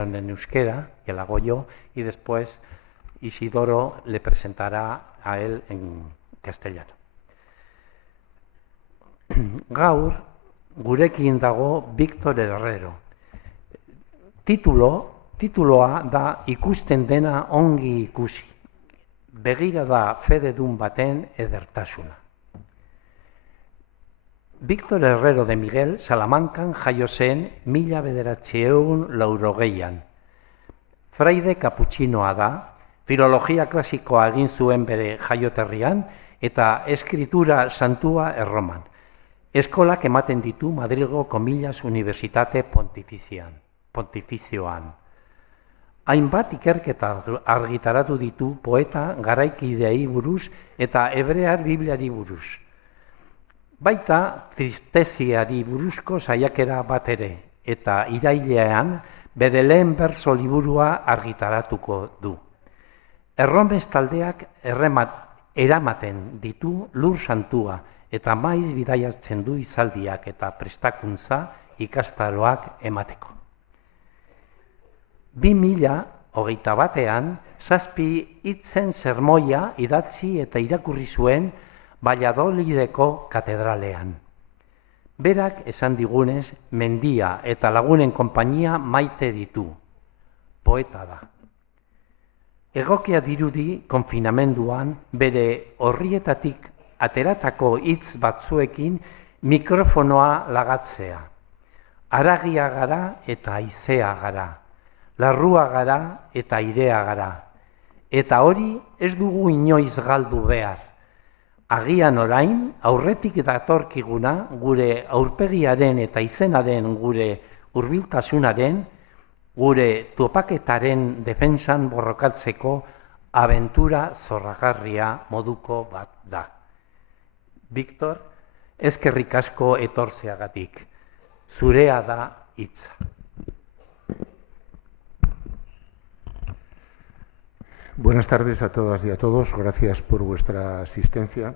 en euskera, que la hago yo, y después Isidoro le presentará a él en castellano. Gaur, gurekin dago Víctor Herrero. Tituloa da ikusten dena ongi ikusi. Begira da fededun baten edertasuna. Víctor Herrero de Miguel Salamancan jaio zen 1980an. Fraide kaputxinoa da, filologia klasikoa egin zuen bere jaioterrian eta eskritura santua Erroman. Eskolak ematen ditu Madrilgo Comillas Universitate Pontifizioan. Hainbat ikerketa argitaratu ditu poeta garaikideei buruz eta hebrear Bibliari buruz. Baita tristeziari buruzko saiakera bat ere, eta irailean bere lehen bertso liburua argitaratuko du. Erromes taldeak eramaten ditu lur santua eta maiz bidaiatzen du izaldiak eta prestakuntza ikastaroak emateko. 2021an 7 hitzen sermoia idatzi eta irakurri zuen Valladolideko katedralean. Berak esan digunez, mendia eta lagunen konpainia maite ditu. Poeta da. Egokia dirudi konfinamenduan bere horrietatik ateratako hitz batzuekin mikrofonoa lagatzea. Haragia gara eta haizea gara. Larrua gara eta airea gara. Eta hori ez dugu inoiz galdu behar. Agian orain, aurretik datorkiguna, gure aurpegiaren eta izenaren gure hurbiltasunaren, gure topaketaren defentsan borrokatzeko abentura zorragarria moduko bat da. Víctor, eskerrik asko etortzeagatik. Zurea da hitza. Buenas tardes a todas y a todos. Gracias por vuestra asistencia.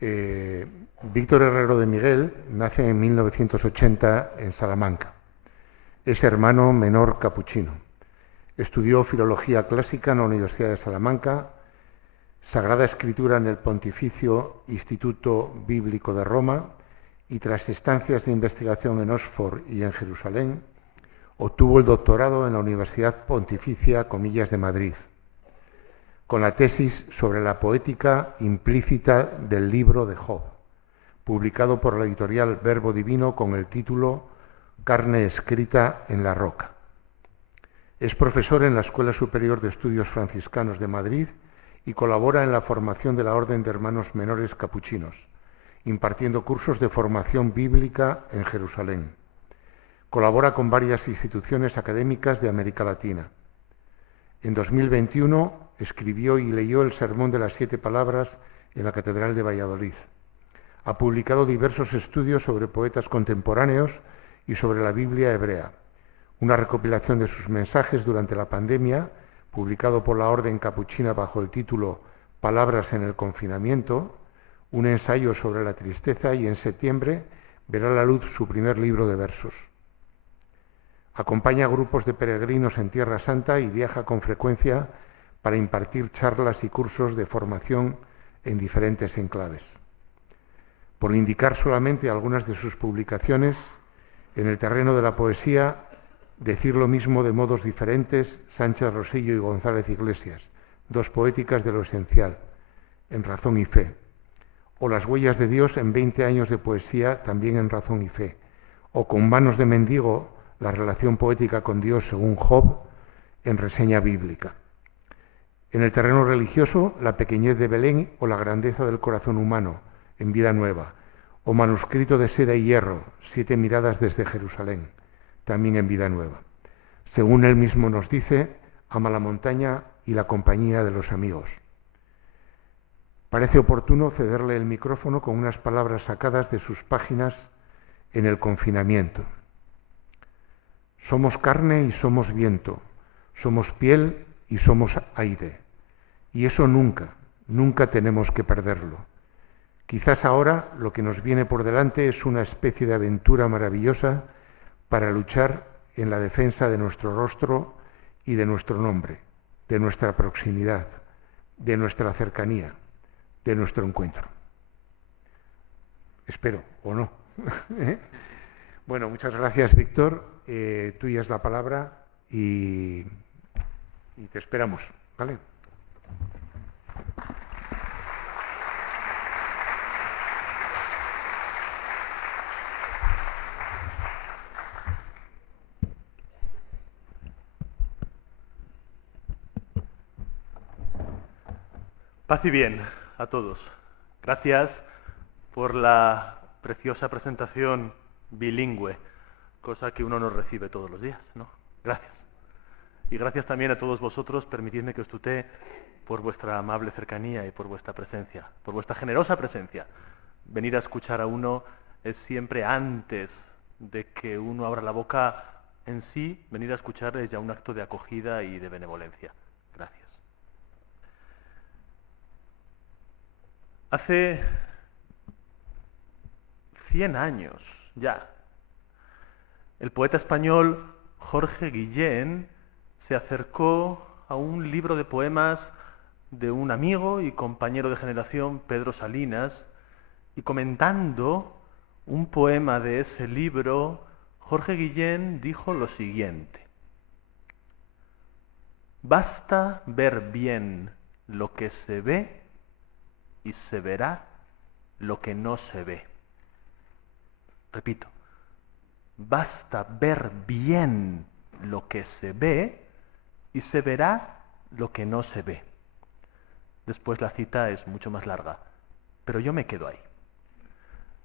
Víctor Herrero de Miguel nace en 1980 en Salamanca. Es hermano menor capuchino. Estudió Filología Clásica en la Universidad de Salamanca, Sagrada Escritura en el Pontificio Instituto Bíblico de Roma y tras estancias de investigación en Oxford y en Jerusalén, obtuvo el doctorado en la Universidad Pontificia Comillas de Madrid, con la tesis sobre la poética implícita del libro de Job, publicado por la editorial Verbo Divino con el título Carne escrita en la roca. Es profesor en la Escuela Superior de Estudios Franciscanos de Madrid y colabora en la formación de la Orden de Hermanos Menores Capuchinos, impartiendo cursos de formación bíblica en Jerusalén. Colabora con varias instituciones académicas de América Latina. En 2021 escribió y leyó el Sermón de las 7 Palabras en la Catedral de Valladolid. Ha publicado diversos estudios sobre poetas contemporáneos y sobre la Biblia hebrea. Una recopilación de sus mensajes durante la pandemia, publicado por la Orden Capuchina bajo el título Palabras en el confinamiento, un ensayo sobre la tristeza y en septiembre verá a la luz su primer libro de versos. Acompaña a grupos de peregrinos en Tierra Santa y viaja con frecuencia para impartir charlas y cursos de formación en diferentes enclaves. Por indicar solamente algunas de sus publicaciones, en el terreno de la poesía, decir lo mismo de modos diferentes, Sánchez Rosillo y González Iglesias, dos poéticas de lo esencial, en Razón y Fe, o Las huellas de Dios en 20 años de poesía, también en Razón y Fe, o Con manos de mendigo, la relación poética con Dios según Job, en Reseña Bíblica. En el terreno religioso, La pequeñez de Belén o La grandeza del corazón humano, en Vida Nueva, o Manuscrito de seda y hierro, 7 miradas desde Jerusalén, también en Vida Nueva. Según él mismo nos dice, ama la montaña y la compañía de los amigos. Parece oportuno cederle el micrófono con unas palabras sacadas de sus páginas en el confinamiento. Somos carne y somos viento, somos piel y somos aire. Y eso nunca, nunca tenemos que perderlo. Quizás ahora lo que nos viene por delante es una especie de aventura maravillosa para luchar en la defensa de nuestro rostro y de nuestro nombre, de nuestra proximidad, de nuestra cercanía, de nuestro encuentro. Espero, o no. Bueno, muchas gracias, Víctor. Tuya es la palabra y te esperamos, ¿vale? Paz y bien a todos. Gracias por la preciosa presentación bilingüe, cosa que uno no recibe todos los días, ¿no? Gracias. Y gracias también a todos vosotros, permitidme que os tutee por vuestra amable cercanía y por vuestra presencia, por vuestra generosa presencia. Venir a escuchar a uno es siempre antes de que uno abra la boca en sí, venir a escuchar es ya un acto de acogida y de benevolencia. Gracias. Hace 100 años ya, el poeta español Jorge Guillén se acercó a un libro de poemas de un amigo y compañero de generación, Pedro Salinas, y comentando un poema de ese libro, Jorge Guillén dijo lo siguiente: basta ver bien lo que se ve y se verá lo que no se ve. Repito, basta ver bien lo que se ve y se verá lo que no se ve. Después la cita es mucho más larga, pero yo me quedo ahí.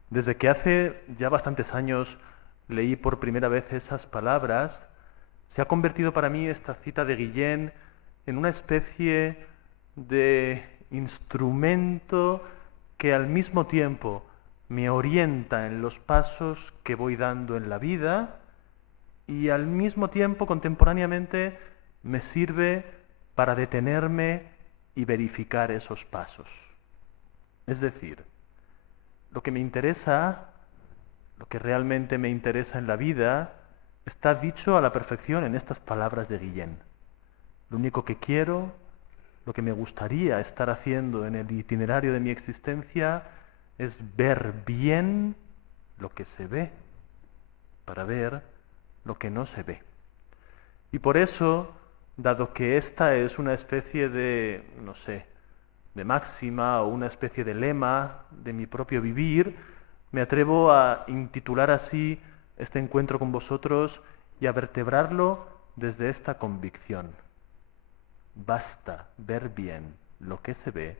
Desde que hace ya bastantes años leí por primera vez esas palabras, se ha convertido para mí esta cita de Guillén en una especie de instrumento que al mismo tiempo me orienta en los pasos que voy dando en la vida y al mismo tiempo, contemporáneamente, me sirve para detenerme y verificar esos pasos. Es decir, lo que me interesa, lo que realmente me interesa en la vida, está dicho a la perfección en estas palabras de Guillén. Lo único que quiero, lo que me gustaría estar haciendo en el itinerario de mi existencia es ver bien lo que se ve, para ver lo que no se ve. Y por eso, dado que esta es una especie de, no sé, de máxima o una especie de lema de mi propio vivir, me atrevo a intitular así este encuentro con vosotros y a vertebrarlo desde esta convicción. Basta ver bien lo que se ve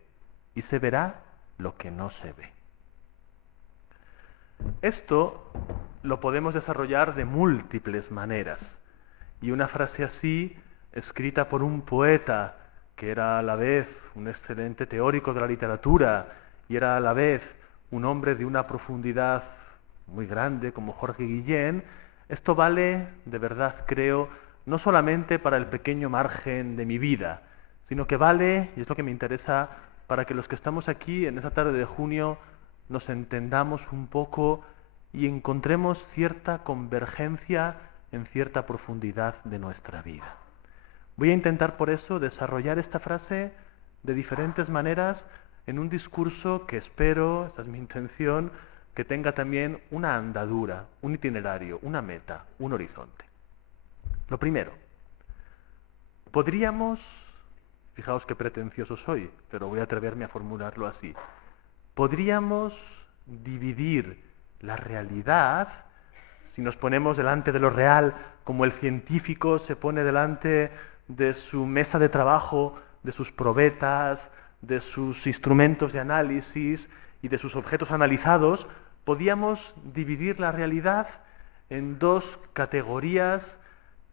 y se verá lo que no se ve. Esto lo podemos desarrollar de múltiples maneras. Y una frase así, escrita por un poeta que era a la vez un excelente teórico de la literatura y era a la vez un hombre de una profundidad muy grande como Jorge Guillén, esto vale, de verdad creo, no solamente para el pequeño margen de mi vida, sino que vale, y es lo que me interesa, para que los que estamos aquí en esta tarde de junio nos entendamos un poco y encontremos cierta convergencia en cierta profundidad de nuestra vida. Voy a intentar por eso desarrollar esta frase de diferentes maneras en un discurso que espero, esta es mi intención, que tenga también una andadura, un itinerario, una meta, un horizonte. Lo primero, podríamos, fijaos qué pretencioso soy, pero voy a atreverme a formularlo así, podríamos dividir la realidad, si nos ponemos delante de lo real, como el científico se pone delante de su mesa de trabajo, de sus probetas, de sus instrumentos de análisis y de sus objetos analizados, podíamos dividir la realidad en dos categorías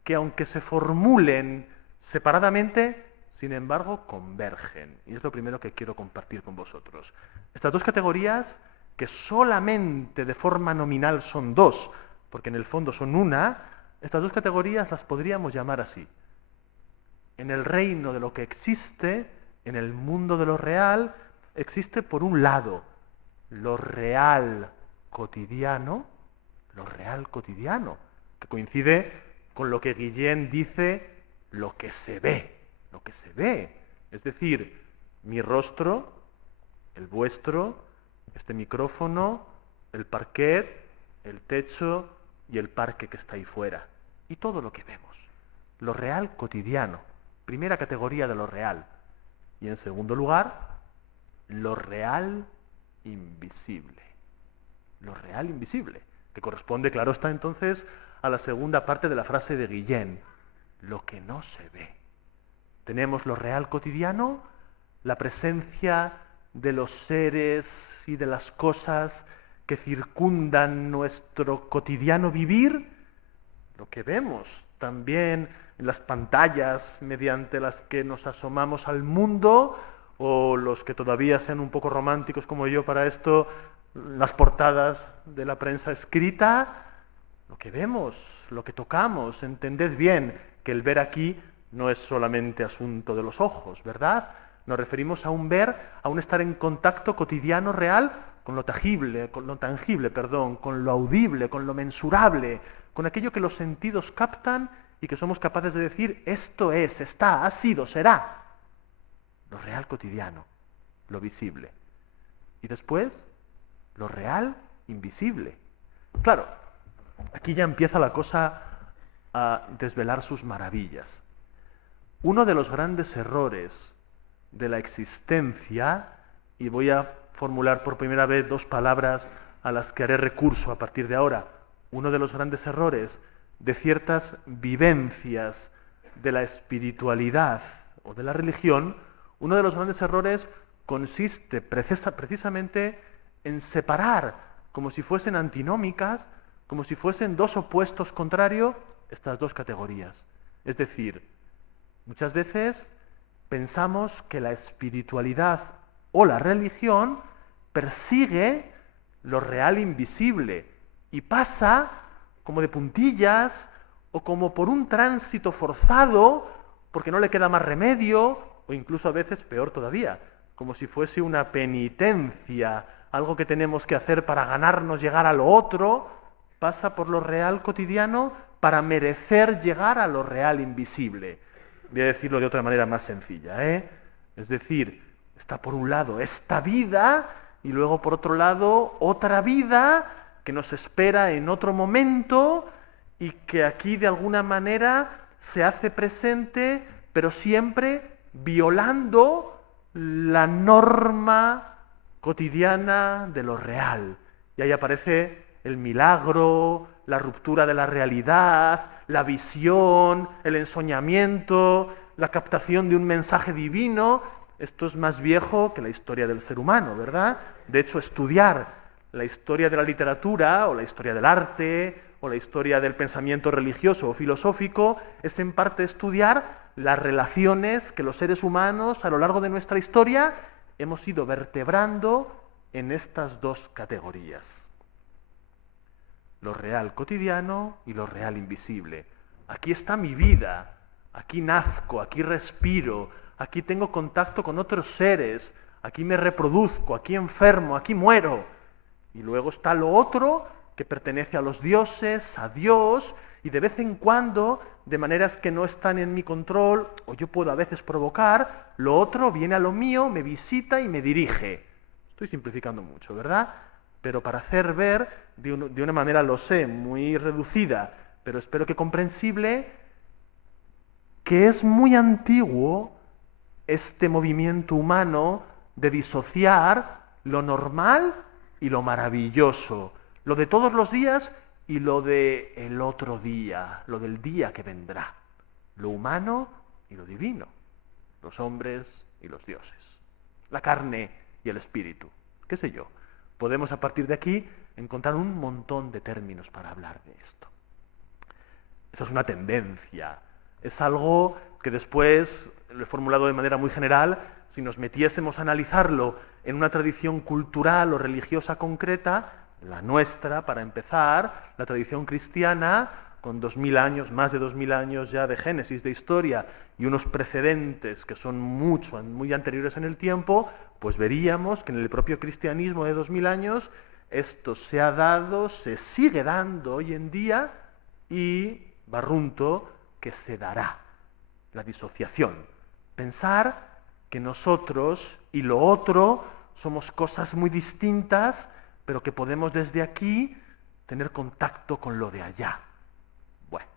que, aunque se formulen separadamente, sin embargo, convergen. Y es lo primero que quiero compartir con vosotros. Estas dos categorías, que solamente de forma nominal son dos, porque en el fondo son una, estas dos categorías las podríamos llamar así. En el reino de lo que existe, en el mundo de lo real, existe por un lado lo real cotidiano, que coincide con lo que Guillén dice lo que se ve, lo que se ve. Es decir, mi rostro, el vuestro, este micrófono, el parquet, el techo y el parque que está ahí fuera. Y todo lo que vemos. Lo real cotidiano. Primera categoría de lo real. Y en segundo lugar, lo real invisible. Lo real invisible. Que corresponde, claro está, entonces, a la segunda parte de la frase de Guillén. Lo que no se ve. Tenemos lo real cotidiano, la presencia de los seres y de las cosas que circundan nuestro cotidiano vivir, lo que vemos también en las pantallas mediante las que nos asomamos al mundo, o los que todavía sean un poco románticos como yo para esto, las portadas de la prensa escrita, lo que vemos, lo que tocamos. Entended bien que el ver aquí no es solamente asunto de los ojos, ¿verdad? Nos referimos a un ver, a un estar en contacto cotidiano real con lo tangible, con lo audible, con lo mensurable, con aquello que los sentidos captan y que somos capaces de decir, esto es, está, ha sido, será. Lo real cotidiano, lo visible. Y después, lo real invisible. Claro, aquí ya empieza la cosa a desvelar sus maravillas. Uno de los grandes errores de la existencia, y voy a formular por primera vez dos palabras a las que haré recurso a partir de ahora, uno de los grandes errores de ciertas vivencias de la espiritualidad o de la religión, uno de los grandes errores consiste precisamente en separar, como si fuesen antinómicas, como si fuesen dos opuestos contrarios, estas dos categorías. Es decir, muchas veces pensamos que la espiritualidad o la religión persigue lo real invisible y pasa como de puntillas o como por un tránsito forzado porque no le queda más remedio, o incluso a veces peor todavía, como si fuese una penitencia, algo que tenemos que hacer para ganarnos llegar a lo otro, pasa por lo real cotidiano para merecer llegar a lo real invisible. Voy a decirlo de otra manera más sencilla, ¿eh? Es decir, está por un lado esta vida y luego por otro lado otra vida que nos espera en otro momento y que aquí de alguna manera se hace presente, pero siempre violando la norma cotidiana de lo real. Y ahí aparece el milagro, la ruptura de la realidad, la visión, el ensoñamiento, la captación de un mensaje divino. Esto es más viejo que la historia del ser humano, ¿verdad? De hecho, estudiar la historia de la literatura o la historia del arte o la historia del pensamiento religioso o filosófico es en parte estudiar las relaciones que los seres humanos a lo largo de nuestra historia hemos ido vertebrando en estas dos categorías. Lo real cotidiano y lo real invisible. Aquí está mi vida, aquí nazco, aquí respiro, aquí tengo contacto con otros seres, aquí me reproduzco, aquí enfermo, aquí muero. Y luego está lo otro que pertenece a los dioses, a Dios, y de vez en cuando, de maneras que no están en mi control, o yo puedo a veces provocar, lo otro viene a lo mío, me visita y me dirige. Estoy simplificando mucho, ¿verdad? Pero para hacer ver, de una manera, lo sé, muy reducida, pero espero que comprensible, que es muy antiguo este movimiento humano de disociar lo normal y lo maravilloso, lo de todos los días y lo de el otro día, lo del día que vendrá, lo humano y lo divino, los hombres y los dioses, la carne y el espíritu, qué sé yo. Podemos a partir de aquí encontrar un montón de términos para hablar de esto. Esa es una tendencia, es algo que después, lo he formulado de manera muy general, si nos metiésemos a analizarlo en una tradición cultural o religiosa concreta, la nuestra, para empezar, la tradición cristiana, con 2000 años, más de 2000 años ya de génesis, de historia, y unos precedentes que son muy anteriores en el tiempo, pues veríamos que en el propio cristianismo de 2000 años esto se ha dado, se sigue dando hoy en día, y barrunto que se dará, la disociación. Pensar que nosotros y lo otro somos cosas muy distintas, pero que podemos desde aquí tener contacto con lo de allá. Bueno,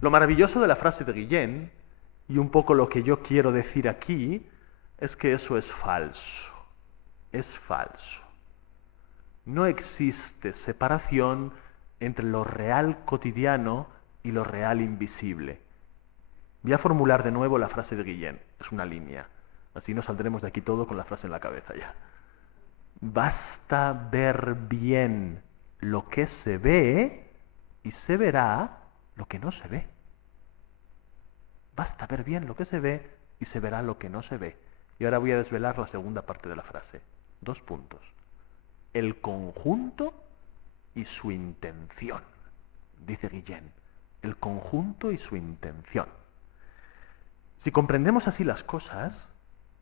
lo maravilloso de la frase de Guillén, y un poco lo que yo quiero decir aquí, es que eso es falso. Es falso. No existe separación entre lo real cotidiano y lo real invisible. Voy a formular de nuevo la frase de Guillén. Es una línea. Así nos saldremos de aquí todo con la frase en la cabeza ya. Basta ver bien lo que se ve y se verá lo que no se ve. Basta ver bien lo que se ve y se verá lo que no se ve. Y ahora voy a desvelar la segunda parte de la frase. 2 puntos. El conjunto y su intención, dice Guillén. El conjunto y su intención. Si comprendemos así las cosas,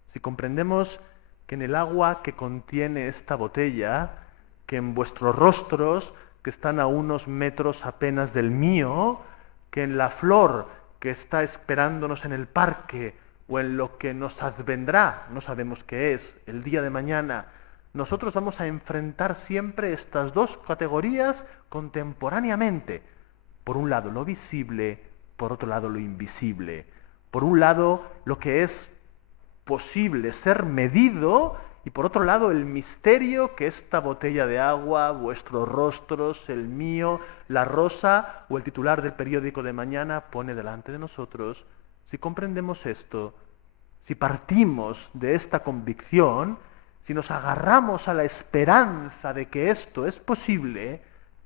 si comprendemos que en el agua que contiene esta botella, que en vuestros rostros, que están a unos metros apenas del mío, que en la flor que está esperándonos en el parque o en lo que nos advendrá, no sabemos qué es, el día de mañana, nosotros vamos a enfrentar siempre estas dos categorías contemporáneamente. Por un lado lo visible, por otro lado lo invisible. Por un lado lo que es posible ser medido y por otro lado el misterio que esta botella de agua, vuestros rostros, el mío, la rosa o el titular del periódico de mañana pone delante de nosotros. Si comprendemos esto, si partimos de esta convicción, si nos agarramos a la esperanza de que esto es posible,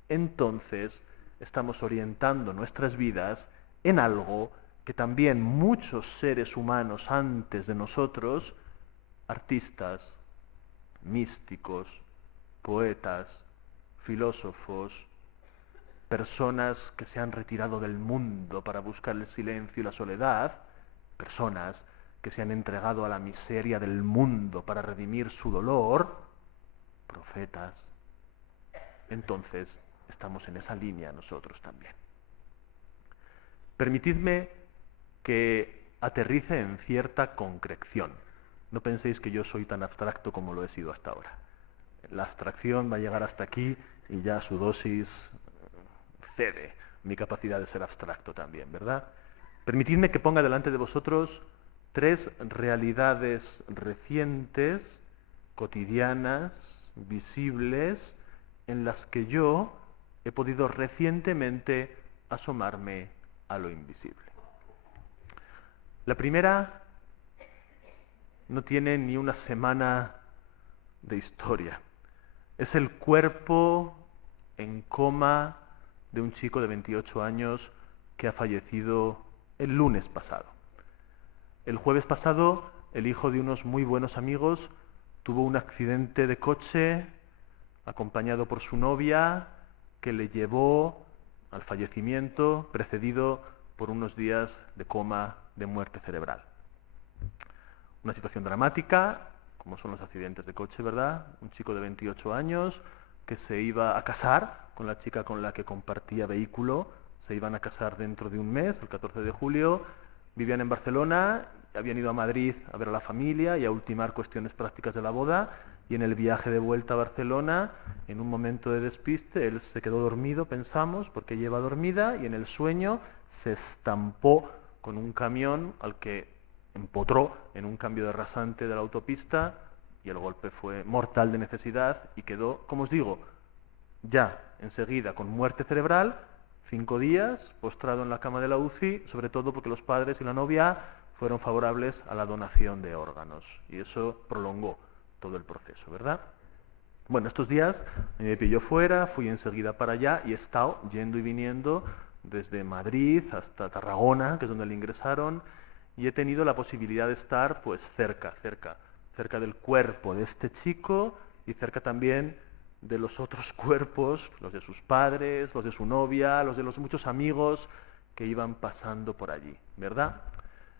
entonces estamos orientando nuestras vidas en algo que también muchos seres humanos antes de nosotros, artistas, místicos, poetas, filósofos, personas que se han retirado del mundo para buscar el silencio y la soledad, personas que se han entregado a la miseria del mundo para redimir su dolor, profetas. Entonces, estamos en esa línea nosotros también. Permitidme que aterrice en cierta concreción. No penséis que yo soy tan abstracto como lo he sido hasta ahora. La abstracción va a llegar hasta aquí y ya su dosis cede mi capacidad de ser abstracto también, ¿verdad? Permitidme que ponga delante de vosotros 3 realidades recientes, cotidianas, visibles, en las que yo he podido recientemente asomarme a lo invisible. La primera no tiene ni una semana de historia. Es el cuerpo en coma de un chico de 28 años que ha fallecido el lunes pasado. El jueves pasado, el hijo de unos muy buenos amigos tuvo un accidente de coche acompañado por su novia que le llevó al fallecimiento, precedido por unos días de coma, de muerte cerebral. Una situación dramática, como son los accidentes de coche, ¿verdad? Un chico de 28 años que se iba a casar con la chica con la que compartía vehículo, se iban a casar dentro de un mes, el 14 de julio, vivían en Barcelona, habían ido a Madrid a ver a la familia y a ultimar cuestiones prácticas de la boda, y en el viaje de vuelta a Barcelona, en un momento de despiste, él se quedó dormido, pensamos, porque lleva dormida, y en el sueño se estampó con un camión al que empotró en un cambio de rasante de la autopista, y el golpe fue mortal de necesidad y quedó, como os digo, ya enseguida con muerte cerebral, 5 días, postrado en la cama de la UCI, sobre todo porque los padres y la novia fueron favorables a la donación de órganos, y eso prolongó todo el proceso, ¿verdad? Bueno, estos días me pilló fuera, fui enseguida para allá y he estado yendo y viniendo desde Madrid hasta Tarragona, que es donde le ingresaron, y he tenido la posibilidad de estar pues cerca del cuerpo de este chico y cerca también de los otros cuerpos, los de sus padres, los de su novia, los de los muchos amigos que iban pasando por allí, ¿verdad?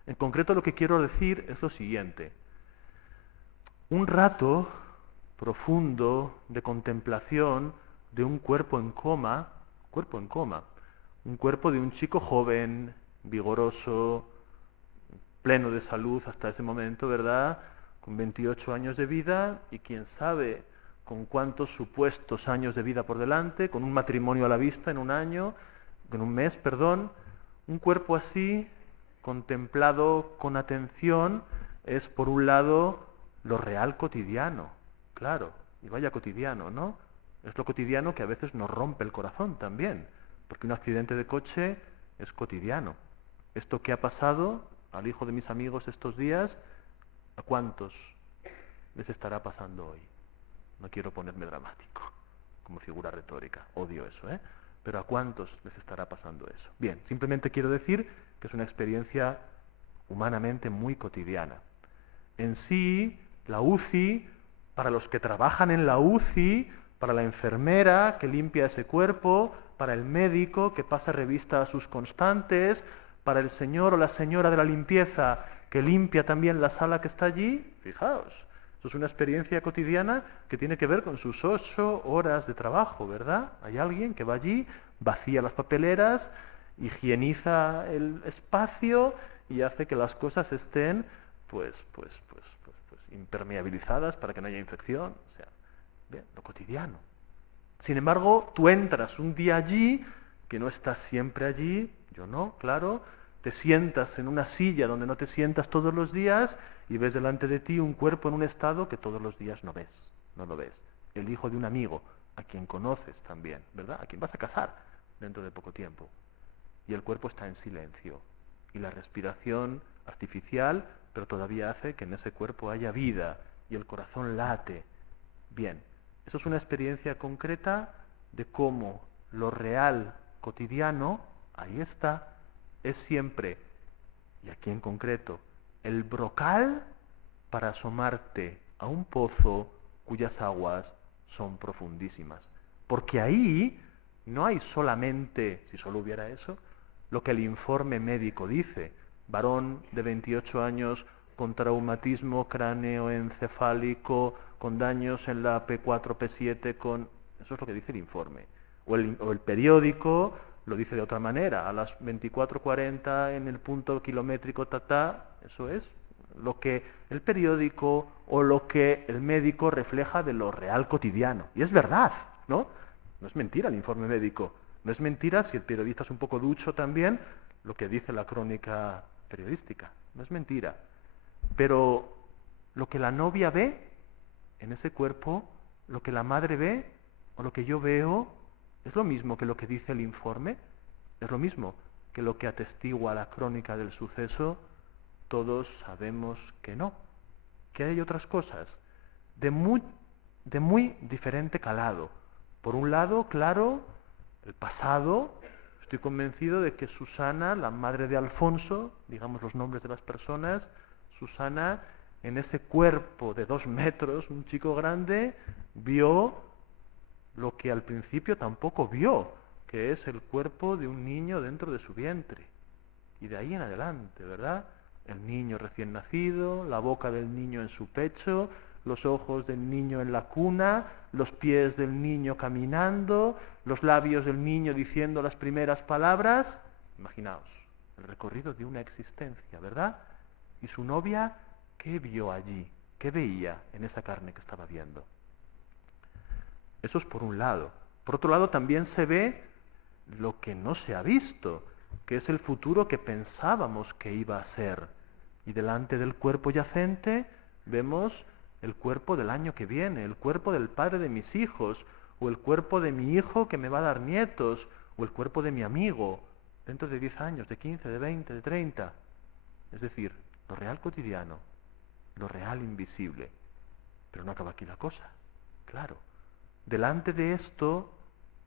En concreto lo que quiero decir es lo siguiente. Un rato profundo de contemplación de un cuerpo en coma, Un cuerpo de un chico joven, vigoroso, pleno de salud hasta ese momento, ¿verdad? Con 28 años de vida y quién sabe con cuántos supuestos años de vida por delante, con un matrimonio a la vista en un mes, perdón. Un cuerpo así, contemplado con atención, es por un lado lo real cotidiano, claro, y vaya cotidiano, ¿no? Es lo cotidiano que a veces nos rompe el corazón también, porque un accidente de coche es cotidiano. Esto que ha pasado al hijo de mis amigos estos días, ¿a cuántos les estará pasando hoy? No quiero ponerme dramático, como figura retórica, odio eso, ¿eh? Pero ¿a cuántos les estará pasando eso? Bien, simplemente quiero decir que es una experiencia humanamente muy cotidiana. En sí, la UCI, para los que trabajan en la UCI, para la enfermera que limpia ese cuerpo, para el médico que pasa revista a sus constantes, para el señor o la señora de la limpieza que limpia también la sala que está allí, fijaos, eso es una experiencia cotidiana que tiene que ver con sus 8 horas de trabajo, ¿verdad? Hay alguien que va allí, vacía las papeleras, higieniza el espacio y hace que las cosas estén pues impermeabilizadas para que no haya infección, o sea, bien, lo cotidiano. Sin embargo, tú entras un día allí, que no estás siempre allí, yo no, claro, te sientas en una silla donde no te sientas todos los días y ves delante de ti un cuerpo en un estado que todos los días no ves, no lo ves. El hijo de un amigo, a quien conoces también, ¿verdad? A quien vas a casar dentro de poco tiempo. Y el cuerpo está en silencio. Y la respiración artificial, pero todavía hace que en ese cuerpo haya vida y el corazón late. Bien, eso es una experiencia concreta de cómo lo real cotidiano, ahí está, es siempre, y aquí en concreto, el brocal para asomarte a un pozo cuyas aguas son profundísimas. Porque ahí no hay solamente, si solo hubiera eso, lo que el informe médico dice. Varón de 28 años con traumatismo cráneoencefálico, con daños en la P4, P7, con... Eso es lo que dice el informe. O el periódico lo dice de otra manera, a las 24:40 en el punto kilométrico eso es lo que el periódico o lo que el médico refleja de lo real cotidiano. Y es verdad, ¿no? No es mentira el informe médico, no es mentira si el periodista es un poco ducho también, lo que dice la crónica periodística, no es mentira. Pero lo que la novia ve en ese cuerpo, lo que la madre ve o lo que yo veo, ¿es lo mismo que lo que dice el informe? ¿Es lo mismo que lo que atestigua la crónica del suceso? Todos sabemos que no, que hay otras cosas de muy diferente calado. Por un lado, claro, el pasado. Estoy convencido de que Susana, la madre de Alfonso, digamos los nombres de las personas, Susana, en ese cuerpo de 2 metros, un chico grande, vio lo que al principio tampoco vio, que es el cuerpo de un niño dentro de su vientre. Y de ahí en adelante, ¿verdad? El niño recién nacido, la boca del niño en su pecho, los ojos del niño en la cuna, los pies del niño caminando, los labios del niño diciendo las primeras palabras. Imaginaos, el recorrido de una existencia, ¿verdad? Y su novia, ¿qué vio allí? ¿Qué veía en esa carne que estaba viendo? Eso es por un lado. Por otro lado, también se ve lo que no se ha visto, que es el futuro que pensábamos que iba a ser. Y delante del cuerpo yacente vemos el cuerpo del año que viene, el cuerpo del padre de mis hijos, o el cuerpo de mi hijo que me va a dar nietos, o el cuerpo de mi amigo, dentro de 10 años, de 15, de 20, de 30. Es decir, lo real cotidiano, lo real invisible. Pero no acaba aquí la cosa, claro. Delante de esto,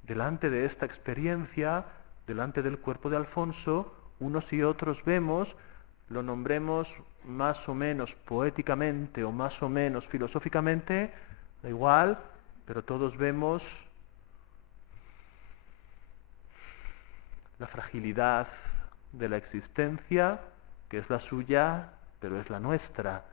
delante de esta experiencia, delante del cuerpo de Alfonso, unos y otros vemos, lo nombremos más o menos poéticamente o más o menos filosóficamente, da igual, pero todos vemos la fragilidad de la existencia, que es la suya, pero es la nuestra.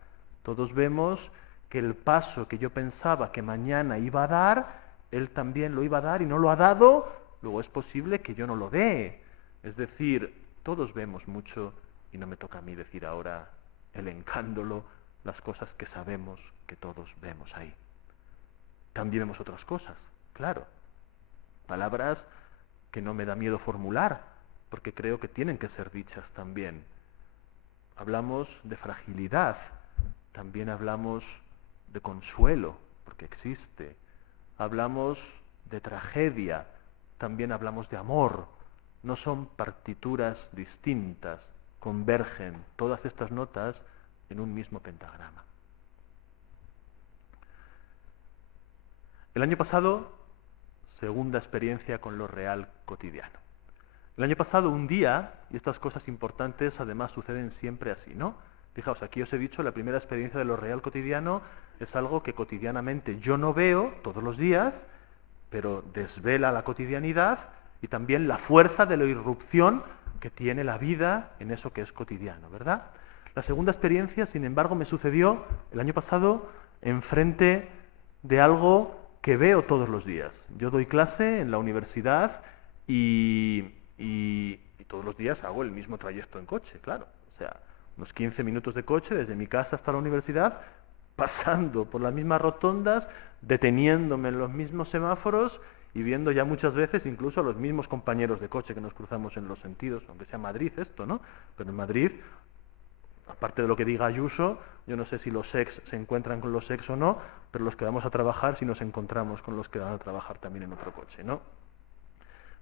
Todos vemos que el paso que yo pensaba que mañana iba a dar, él también lo iba a dar y no lo ha dado, luego es posible que yo no lo dé. Es decir, todos vemos mucho, y no me toca a mí decir ahora elencándolo, las cosas que sabemos que todos vemos ahí. También vemos otras cosas, claro. Palabras que no me da miedo formular, porque creo que tienen que ser dichas también. Hablamos de fragilidad, también hablamos de consuelo, porque existe. Hablamos de tragedia, también hablamos de amor. No son partituras distintas, convergen todas estas notas en un mismo pentagrama. El año pasado, segunda experiencia con lo real cotidiano. El año pasado, un día, y estas cosas importantes además suceden siempre así, ¿no? Fijaos, aquí os he dicho, la primera experiencia de lo real cotidiano es algo que cotidianamente yo no veo todos los días, pero desvela la cotidianidad y también la fuerza de la irrupción que tiene la vida en eso que es cotidiano, ¿verdad? La segunda experiencia, sin embargo, me sucedió el año pasado enfrente de algo que veo todos los días. Yo doy clase en la universidad y todos los días hago el mismo trayecto en coche, claro. O sea, unos 15 minutos de coche desde mi casa hasta la universidad, pasando por las mismas rotondas, deteniéndome en los mismos semáforos y viendo ya muchas veces incluso a los mismos compañeros de coche que nos cruzamos en los sentidos, aunque sea Madrid esto, ¿no? Pero en Madrid, aparte de lo que diga Ayuso, yo no sé si los ex se encuentran con los ex o no, pero los que vamos a trabajar sí nos encontramos con los que van a trabajar también en otro coche, ¿no?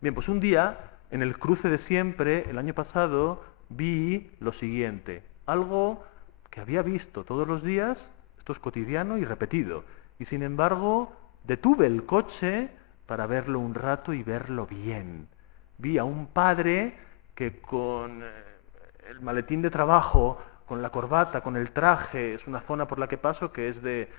Bien, pues un día, en el cruce de siempre, el año pasado, vi lo siguiente, algo que había visto todos los días, esto es cotidiano y repetido, y sin embargo detuve el coche para verlo un rato y verlo bien. Vi a un padre que con el maletín de trabajo, con la corbata, con el traje, es una zona por la que paso que es de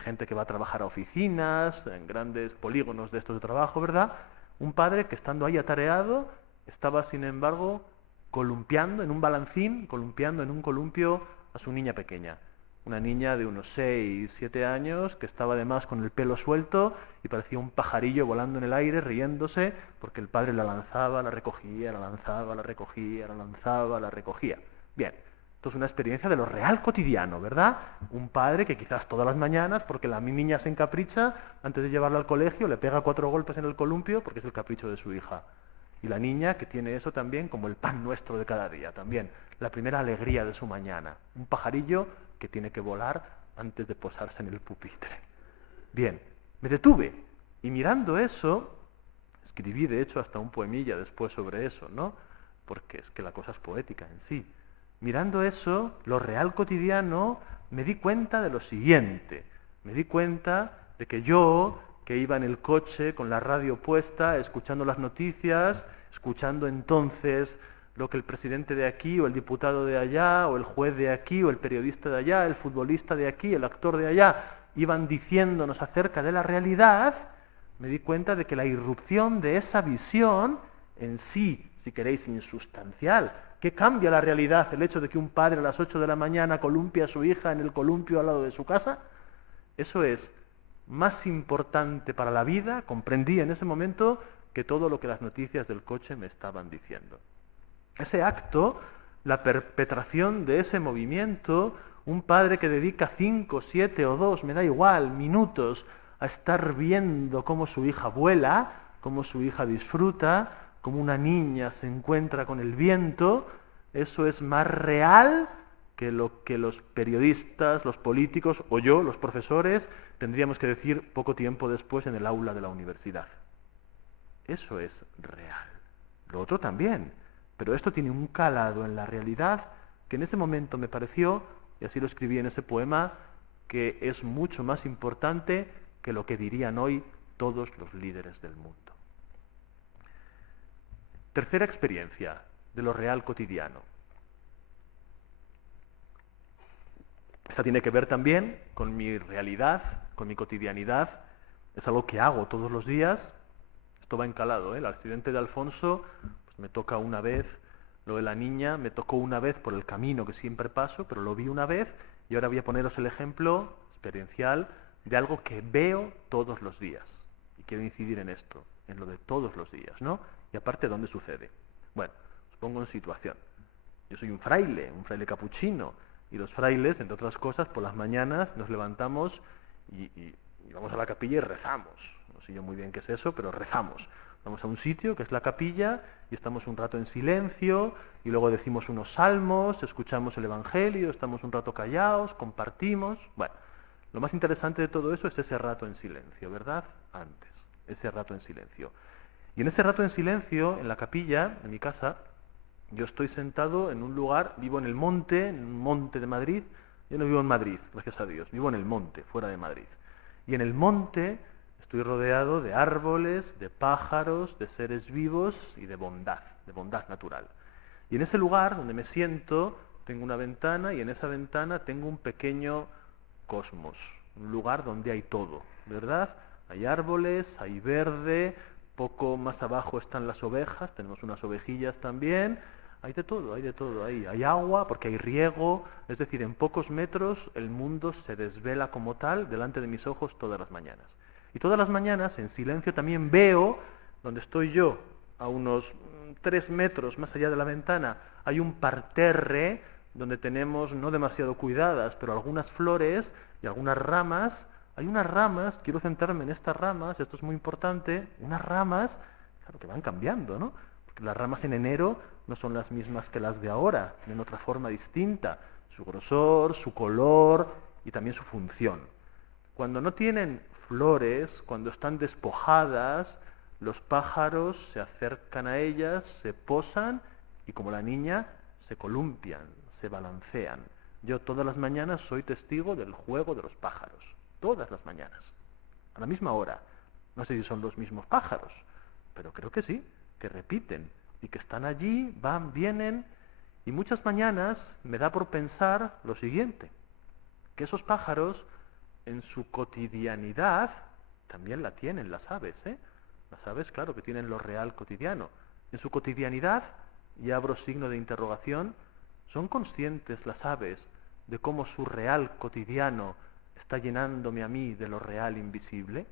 gente que va a trabajar a oficinas, en grandes polígonos de estos de trabajo, ¿verdad? Un padre que estando ahí atareado estaba, sin embargo, columpiando en un balancín, columpiando en un columpio a su niña pequeña. Una niña de unos 6, 7 años que estaba además con el pelo suelto y parecía un pajarillo volando en el aire, riéndose, porque el padre la lanzaba, la recogía, la lanzaba, la recogía, la lanzaba, la recogía. Bien, esto es una experiencia de lo real cotidiano, ¿verdad? Un padre que quizás todas las mañanas, porque la niña se encapricha, antes de llevarla al colegio, le pega 4 golpes en el columpio porque es el capricho de su hija. Y la niña que tiene eso también como el pan nuestro de cada día, también la primera alegría de su mañana. Un pajarillo que tiene que volar antes de posarse en el pupitre. Bien, me detuve y mirando eso, escribí de hecho hasta un poemilla después sobre eso, ¿no? Porque es que la cosa es poética en sí. Mirando eso, lo real cotidiano, me di cuenta de lo siguiente. Me di cuenta de que yo, que iba en el coche con la radio puesta, escuchando las noticias, escuchando entonces lo que el presidente de aquí, o el diputado de allá, o el juez de aquí, o el periodista de allá, el futbolista de aquí, el actor de allá, iban diciéndonos acerca de la realidad, me di cuenta de que la irrupción de esa visión en sí, si queréis, insustancial, que cambia la realidad, el hecho de que un padre a las 8 de la mañana columpie a su hija en el columpio al lado de su casa, eso es más importante para la vida, comprendí en ese momento, que todo lo que las noticias del coche me estaban diciendo. Ese acto, la perpetración de ese movimiento, un padre que dedica 5, 7 o 2, me da igual, minutos a estar viendo cómo su hija vuela, cómo su hija disfruta, cómo una niña se encuentra con el viento, eso es más real que lo que los periodistas, los políticos o yo, los profesores, tendríamos que decir poco tiempo después en el aula de la universidad. Eso es real. Lo otro también. Pero esto tiene un calado en la realidad que en ese momento me pareció, y así lo escribí en ese poema, que es mucho más importante que lo que dirían hoy todos los líderes del mundo. Tercera experiencia de lo real cotidiano. Esta tiene que ver también con mi realidad, con mi cotidianidad. Es algo que hago todos los días. Esto va encalado, ¿eh? El accidente de Alfonso me toca una vez, lo de la niña me tocó una vez por el camino que siempre paso, pero lo vi una vez y ahora voy a poneros el ejemplo experiencial de algo que veo todos los días. Y quiero incidir en esto, en lo de todos los días, ¿no? Y aparte, ¿dónde sucede? Bueno, os pongo en situación. Yo soy un fraile capuchino, y los frailes, entre otras cosas, por las mañanas nos levantamos y vamos a la capilla y rezamos. No sé yo muy bien qué es eso, pero rezamos. Vamos a un sitio que es la capilla y estamos un rato en silencio y luego decimos unos salmos, escuchamos el Evangelio, estamos un rato callados, compartimos. Bueno, lo más interesante de todo eso es ese rato en silencio, ¿verdad? Antes, ese rato en silencio. Y en ese rato en silencio, en la capilla, en mi casa, yo estoy sentado en un lugar, vivo en el monte, en un monte de Madrid. Yo no vivo en Madrid, gracias a Dios, vivo en el monte, fuera de Madrid. Y en el monte estoy rodeado de árboles, de pájaros, de seres vivos y de bondad natural. Y en ese lugar donde me siento, tengo una ventana y en esa ventana tengo un pequeño cosmos, un lugar donde hay todo, ¿verdad? Hay árboles, hay verde, poco más abajo están las ovejas, tenemos unas ovejillas también, hay de todo ahí. Hay agua porque hay riego, es decir, en pocos metros el mundo se desvela como tal delante de mis ojos todas las mañanas. Y todas las mañanas, en silencio, también veo, donde estoy yo, a unos 3 metros más allá de la ventana, hay un parterre donde tenemos, no demasiado cuidadas, pero algunas flores y algunas ramas. Hay unas ramas, quiero centrarme en estas ramas, esto es muy importante, unas ramas, claro, que van cambiando, ¿no? Porque las ramas en enero no son las mismas que las de ahora, tienen otra forma distinta, su grosor, su color y también su función. Cuando no tienen flores, cuando están despojadas, los pájaros se acercan a ellas, se posan y como la niña se columpian, se balancean. Yo todas las mañanas soy testigo del juego de los pájaros, todas las mañanas, a la misma hora. No sé si son los mismos pájaros, pero creo que sí, que repiten y que están allí, van, vienen, y muchas mañanas me da por pensar lo siguiente, que esos pájaros en su cotidianidad también la tienen las aves, ¿eh? Las aves, claro, que tienen lo real cotidiano. En su cotidianidad, y abro signo de interrogación, ¿son conscientes las aves de cómo su real cotidiano está llenándome a mí de lo real invisible?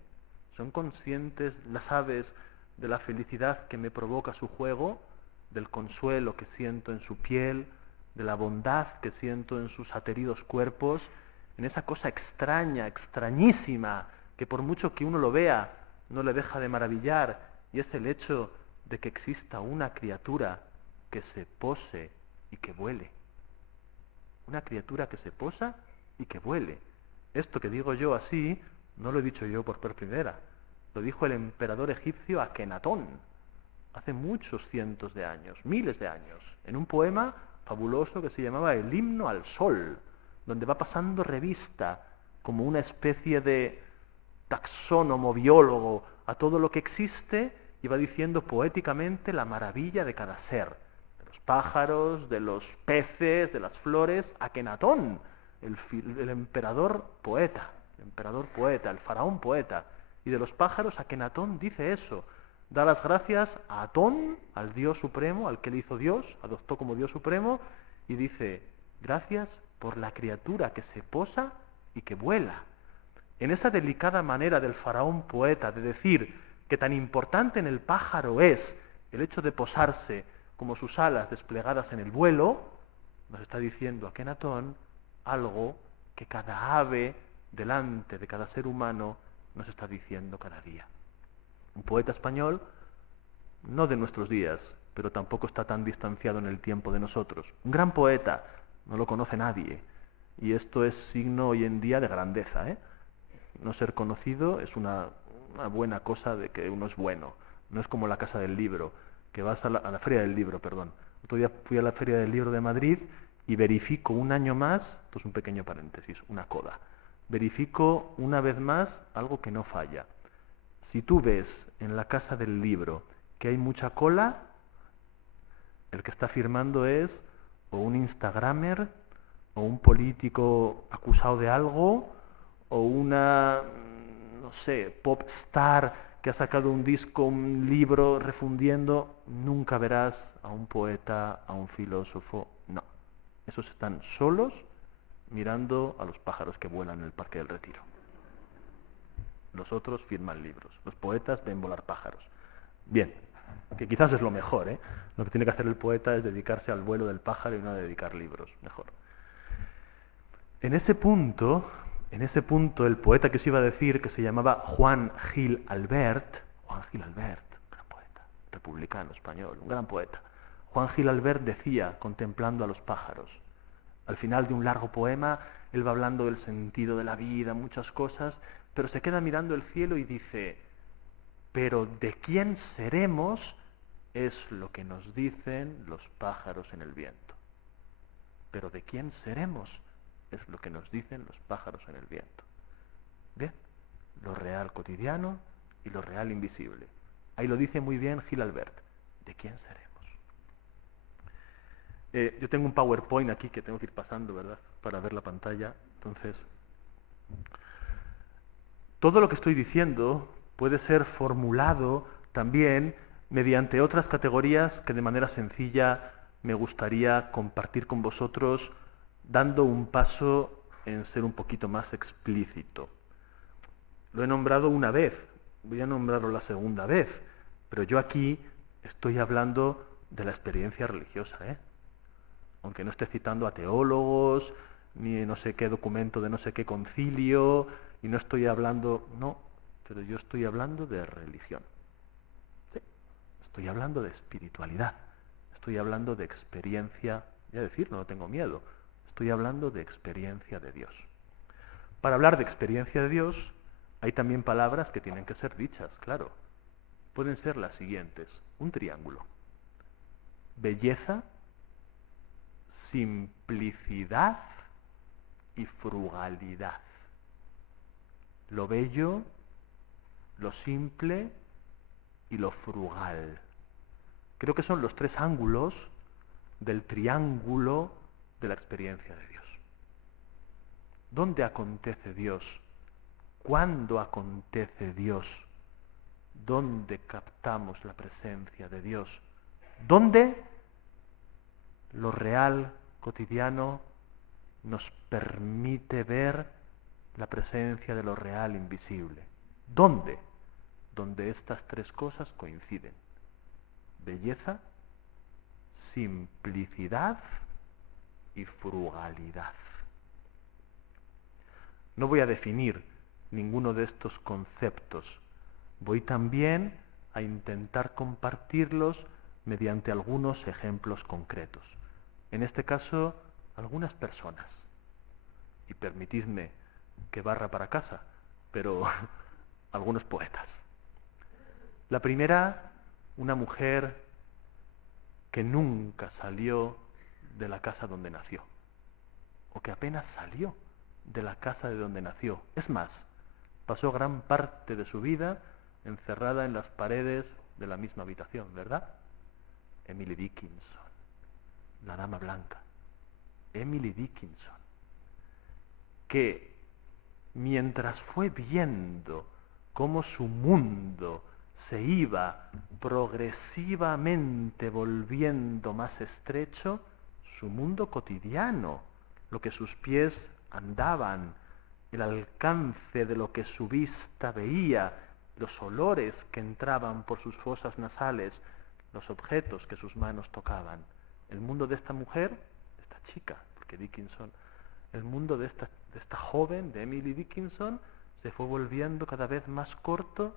¿Son conscientes las aves de la felicidad que me provoca su juego, del consuelo que siento en su piel, de la bondad que siento en sus ateridos cuerpos, en esa cosa extraña, extrañísima, que por mucho que uno lo vea, no le deja de maravillar, y es el hecho de que exista una criatura que se pose y que vuele? Una criatura que se posa y que vuele. Esto que digo yo así, no lo he dicho yo por primera. Lo dijo el emperador egipcio Akenatón, hace muchos cientos de años, miles de años, en un poema fabuloso que se llamaba El himno al sol, donde va pasando revista como una especie de taxónomo, biólogo, a todo lo que existe y va diciendo poéticamente la maravilla de cada ser, de los pájaros, de los peces, de las flores. Akenatón, el emperador poeta, el faraón poeta, y de los pájaros Akenatón dice eso, da las gracias a Atón, al Dios supremo, al que le hizo Dios, adoptó como Dios supremo, y dice, gracias por la criatura que se posa y que vuela. En esa delicada manera del faraón poeta de decir que tan importante en el pájaro es el hecho de posarse como sus alas desplegadas en el vuelo, nos está diciendo Akenatón algo que cada ave delante de cada ser humano nos está diciendo cada día. Un poeta español, no de nuestros días, pero tampoco está tan distanciado en el tiempo de nosotros. Un gran poeta, no lo conoce nadie, y esto es signo hoy en día de grandeza, ¿eh? No ser conocido es una buena cosa de que uno es bueno. No es como la Casa del Libro, que vas a la Feria del Libro, perdón. Otro día fui a la Feria del Libro de Madrid y verifico un año más, esto es un pequeño paréntesis, una coda, verifico una vez más algo que no falla. Si tú ves en la Casa del Libro que hay mucha cola, el que está firmando es o un instagramer, o un político acusado de algo, o una, no sé, pop star que ha sacado un disco, un libro refundiendo. Nunca verás a un poeta, a un filósofo, no. Esos están solos mirando a los pájaros que vuelan en el Parque del Retiro. Los otros firman libros, los poetas ven volar pájaros. Bien, que quizás es lo mejor, ¿eh? Lo que tiene que hacer el poeta es dedicarse al vuelo del pájaro y no dedicar libros, mejor. En ese punto, el poeta que os iba a decir, que se llamaba Juan Gil Albert, gran poeta, republicano español, un gran poeta. Juan Gil Albert decía, contemplando a los pájaros, al final de un largo poema, él va hablando del sentido de la vida, muchas cosas, pero se queda mirando el cielo y dice, pero ¿de quién seremos? Es lo que nos dicen los pájaros en el viento. Pero ¿de quién seremos? Es lo que nos dicen los pájaros en el viento. Bien, lo real cotidiano y lo real invisible. Ahí lo dice muy bien Gil Albert. ¿De quién seremos? Yo tengo un PowerPoint aquí que tengo que ir pasando, ¿verdad? Para ver la pantalla. Entonces, todo lo que estoy diciendo puede ser formulado también mediante otras categorías que de manera sencilla me gustaría compartir con vosotros, dando un paso en ser un poquito más explícito. Lo he nombrado una vez, voy a nombrarlo la segunda vez, pero yo aquí estoy hablando de la experiencia religiosa, aunque no esté citando a teólogos, ni no sé qué documento de no sé qué concilio, y no estoy hablando, no, pero yo estoy hablando de religión. Sí, estoy hablando de espiritualidad, estoy hablando de experiencia, voy a decirlo, no tengo miedo, estoy hablando de experiencia de Dios. Para hablar de experiencia de Dios, hay también palabras que tienen que ser dichas, claro. Pueden ser las siguientes, un triángulo. Belleza, simplicidad y frugalidad. Lo bello, lo simple y lo frugal. Creo que son los tres ángulos del triángulo de la experiencia de Dios. ¿Dónde acontece Dios? ¿Cuándo acontece Dios? ¿Dónde captamos la presencia de Dios? ¿Dónde lo real cotidiano nos permite ver la presencia de lo real invisible? ¿Dónde? Donde estas tres cosas coinciden. Belleza, simplicidad y frugalidad. No voy a definir ninguno de estos conceptos. Voy también a intentar compartirlos mediante algunos ejemplos concretos. En este caso, algunas personas. Y permitidme que barra para casa, pero algunos poetas. La primera, una mujer que nunca salió de la casa donde nació, o que apenas salió de la casa de donde nació. Es más, pasó gran parte de su vida encerrada en las paredes de la misma habitación, ¿verdad? Emily Dickinson, la dama blanca. Emily Dickinson, que mientras fue viendo cómo su mundo se iba progresivamente volviendo más estrecho, su mundo cotidiano, lo que sus pies andaban, el alcance de lo que su vista veía, los olores que entraban por sus fosas nasales, los objetos que sus manos tocaban. El mundo de esta mujer, de esta chica, porque Dickinson, el mundo de esta joven, de Emily Dickinson, se fue volviendo cada vez más corto,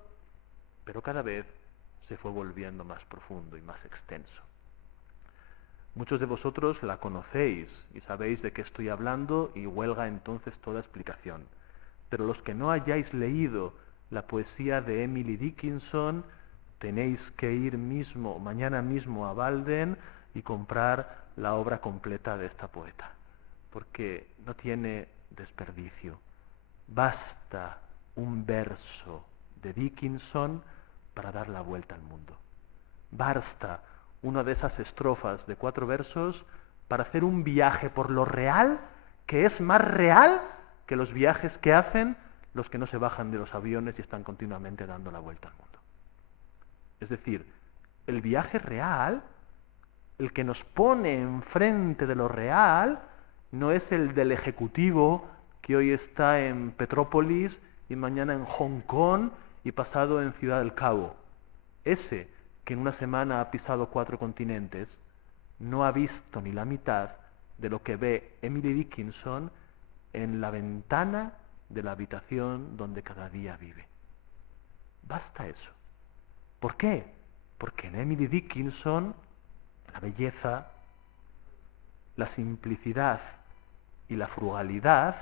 pero cada vez se fue volviendo más profundo y más extenso. Muchos de vosotros la conocéis y sabéis de qué estoy hablando y huelga entonces toda explicación. Pero los que no hayáis leído la poesía de Emily Dickinson, tenéis que ir mañana mismo a Walden y comprar la obra completa de esta poeta, porque no tiene desperdicio. Basta un verso de Dickinson para dar la vuelta al mundo. Basta una de esas estrofas de 4 versos para hacer un viaje por lo real, que es más real que los viajes que hacen los que no se bajan de los aviones y están continuamente dando la vuelta al mundo. Es decir, el viaje real, el que nos pone enfrente de lo real, no es el del ejecutivo que hoy está en Petrópolis y mañana en Hong Kong y pasado en Ciudad del Cabo. Ese que en una semana ha pisado 4 continentes, no ha visto ni la mitad de lo que ve Emily Dickinson en la ventana de la habitación donde cada día vive. Basta eso. ¿Por qué? Porque en Emily Dickinson la belleza, la simplicidad y la frugalidad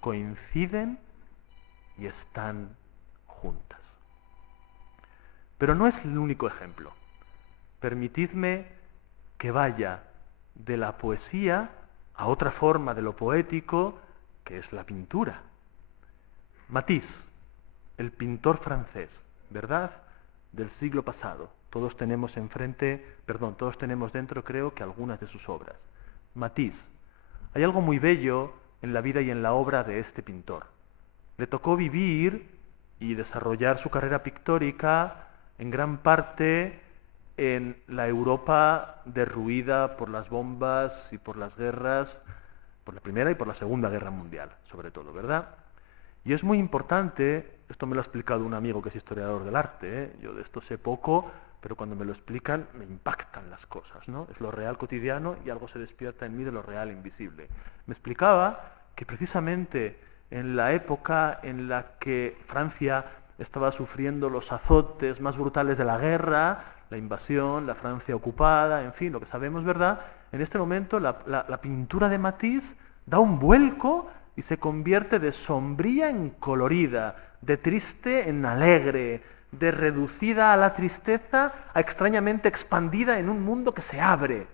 coinciden y están juntas. Pero no es el único ejemplo. Permitidme que vaya de la poesía a otra forma de lo poético, que es la pintura. Matisse, el pintor francés, ¿verdad?, del siglo pasado. Todos tenemos dentro, creo, que algunas de sus obras. Matisse. Hay algo muy bello en la vida y en la obra de este pintor. Le tocó vivir y desarrollar su carrera pictórica en gran parte en la Europa derruida por las bombas y por las guerras, por la Primera y por la Segunda Guerra Mundial, sobre todo, ¿verdad? Y es muy importante, esto me lo ha explicado un amigo que es historiador del arte, yo de esto sé poco, pero cuando me lo explican me impactan las cosas, ¿no? Es lo real cotidiano y algo se despierta en mí de lo real invisible. Me explicaba que precisamente en la época en la que Francia estaba sufriendo los azotes más brutales de la guerra, la invasión, la Francia ocupada, en fin, lo que sabemos, ¿verdad? En este momento la pintura de Matisse da un vuelco y se convierte de sombría en colorida, de triste en alegre, de reducida a la tristeza a extrañamente expandida en un mundo que se abre.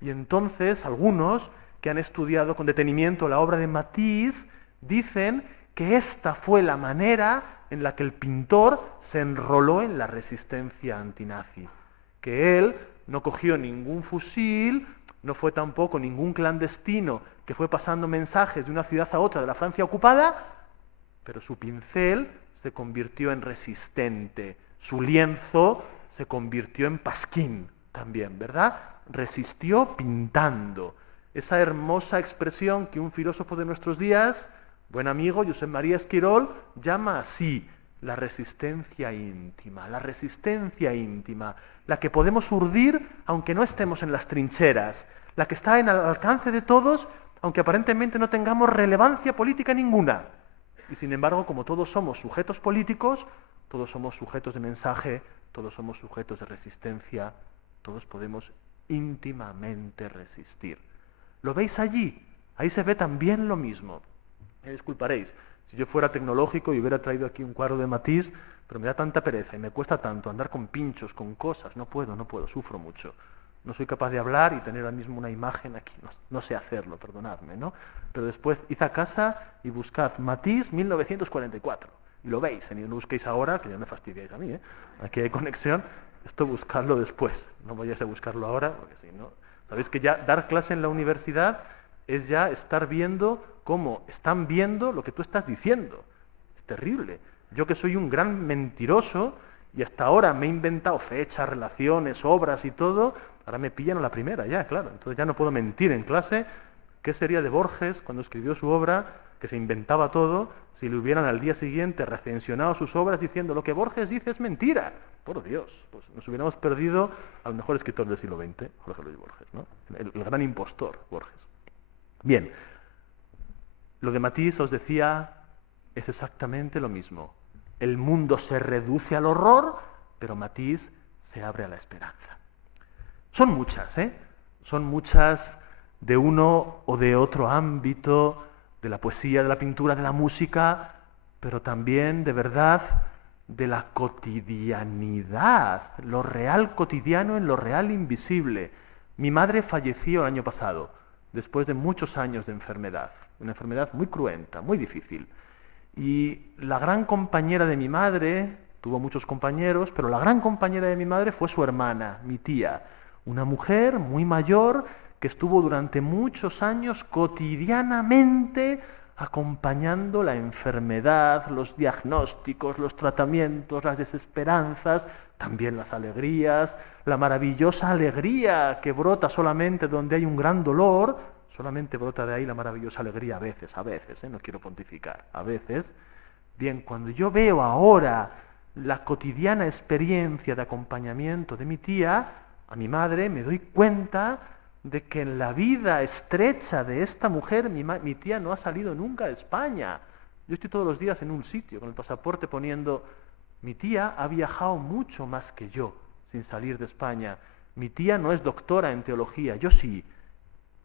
Y entonces algunos que han estudiado con detenimiento la obra de Matisse dicen que esta fue la manera en la que el pintor se enroló en la resistencia antinazi, que él no cogió ningún fusil, no fue tampoco ningún clandestino que fue pasando mensajes de una ciudad a otra de la Francia ocupada, pero su pincel se convirtió en resistente, su lienzo se convirtió en pasquín también, ¿verdad? Resistió pintando. Esa hermosa expresión que un filósofo de nuestros días, buen amigo Josep María Esquirol, llama así la resistencia íntima, la que podemos urdir aunque no estemos en las trincheras, la que está en el alcance de todos aunque aparentemente no tengamos relevancia política ninguna. Y sin embargo, como todos somos sujetos políticos, todos somos sujetos de mensaje, todos somos sujetos de resistencia, todos podemos íntimamente resistir. ¿Lo veis allí? Ahí se ve también lo mismo. Me disculparéis, si yo fuera tecnológico y hubiera traído aquí un cuadro de Matisse, pero me da tanta pereza y me cuesta tanto andar con pinchos, con cosas, no puedo, sufro mucho. No soy capaz de hablar y tener ahora mismo una imagen aquí, no sé hacerlo, perdonadme, ¿no? Pero después id a casa y buscad Matisse 1944, y lo veis, y no lo busquéis ahora, que ya me fastidiáis a mí, ¿eh? Aquí hay conexión, esto buscadlo después, no vayáis a buscarlo ahora, porque si no... Sabéis que ya dar clase en la universidad es ya estar viendo cómo están viendo lo que tú estás diciendo. Es terrible. Yo que soy un gran mentiroso y hasta ahora me he inventado fechas, relaciones, obras y todo, ahora me pillan a la primera ya, claro. Entonces ya no puedo mentir en clase. ¿Qué sería de Borges cuando escribió su obra, que se inventaba todo, si le hubieran al día siguiente recensionado sus obras diciendo lo que Borges dice es mentira? Por Dios, pues nos hubiéramos perdido al mejor escritor del siglo XX, Jorge Luis Borges, ¿no? El gran impostor, Borges. Bien, lo de Matisse, os decía, es exactamente lo mismo. El mundo se reduce al horror, pero Matisse se abre a la esperanza. Son muchas, ¿eh? Son muchas de uno o de otro ámbito, de la poesía, de la pintura, de la música, pero también, de verdad, de la cotidianidad, lo real cotidiano en lo real invisible. Mi madre falleció el año pasado, después de muchos años de enfermedad, una enfermedad muy cruenta, muy difícil. Y la gran compañera de mi madre, tuvo muchos compañeros, pero la gran compañera de mi madre fue su hermana, mi tía, una mujer muy mayor que estuvo durante muchos años cotidianamente acompañando la enfermedad, los diagnósticos, los tratamientos, las desesperanzas, también las alegrías, la maravillosa alegría que brota solamente donde hay un gran dolor, solamente brota de ahí la maravillosa alegría a veces, no quiero pontificar, a veces. Bien, cuando yo veo ahora la cotidiana experiencia de acompañamiento de mi tía, a mi madre, me doy cuenta de que en la vida estrecha de esta mujer, mi tía no ha salido nunca de España. Yo estoy todos los días en un sitio con el pasaporte poniendo, mi tía ha viajado mucho más que yo sin salir de España. Mi tía no es doctora en teología, yo sí,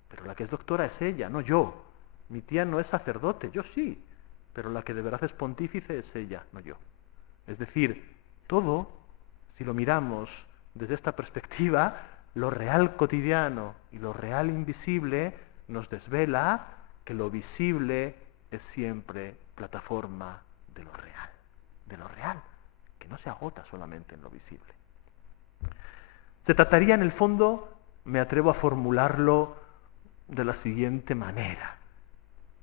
pero la que es doctora es ella, no yo. Mi tía no es sacerdote, yo sí, pero la que de verdad es pontífice es ella, no yo. Es decir, todo, si lo miramos desde esta perspectiva, lo real cotidiano y lo real invisible nos desvela que lo visible es siempre plataforma de lo real, que no se agota solamente en lo visible. Se trataría en el fondo, me atrevo a formularlo de la siguiente manera.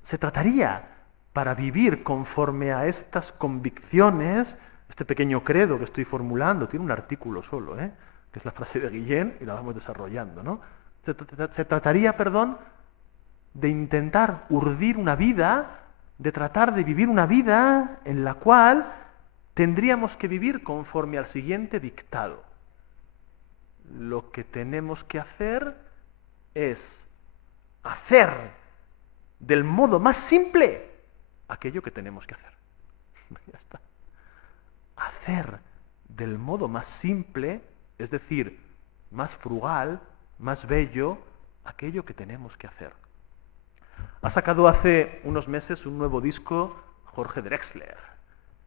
Se trataría, para vivir conforme a estas convicciones, este pequeño credo que estoy formulando, tiene un artículo solo, que es la frase de Guillén, y la vamos desarrollando, ¿no? Se trataría, de intentar urdir una vida, de tratar de vivir una vida en la cual tendríamos que vivir conforme al siguiente dictado. Lo que tenemos que hacer es hacer del modo más simple aquello que tenemos que hacer. Ya está. Hacer del modo más simple, es decir, más frugal, más bello, aquello que tenemos que hacer. Ha sacado hace unos meses un nuevo disco Jorge Drexler,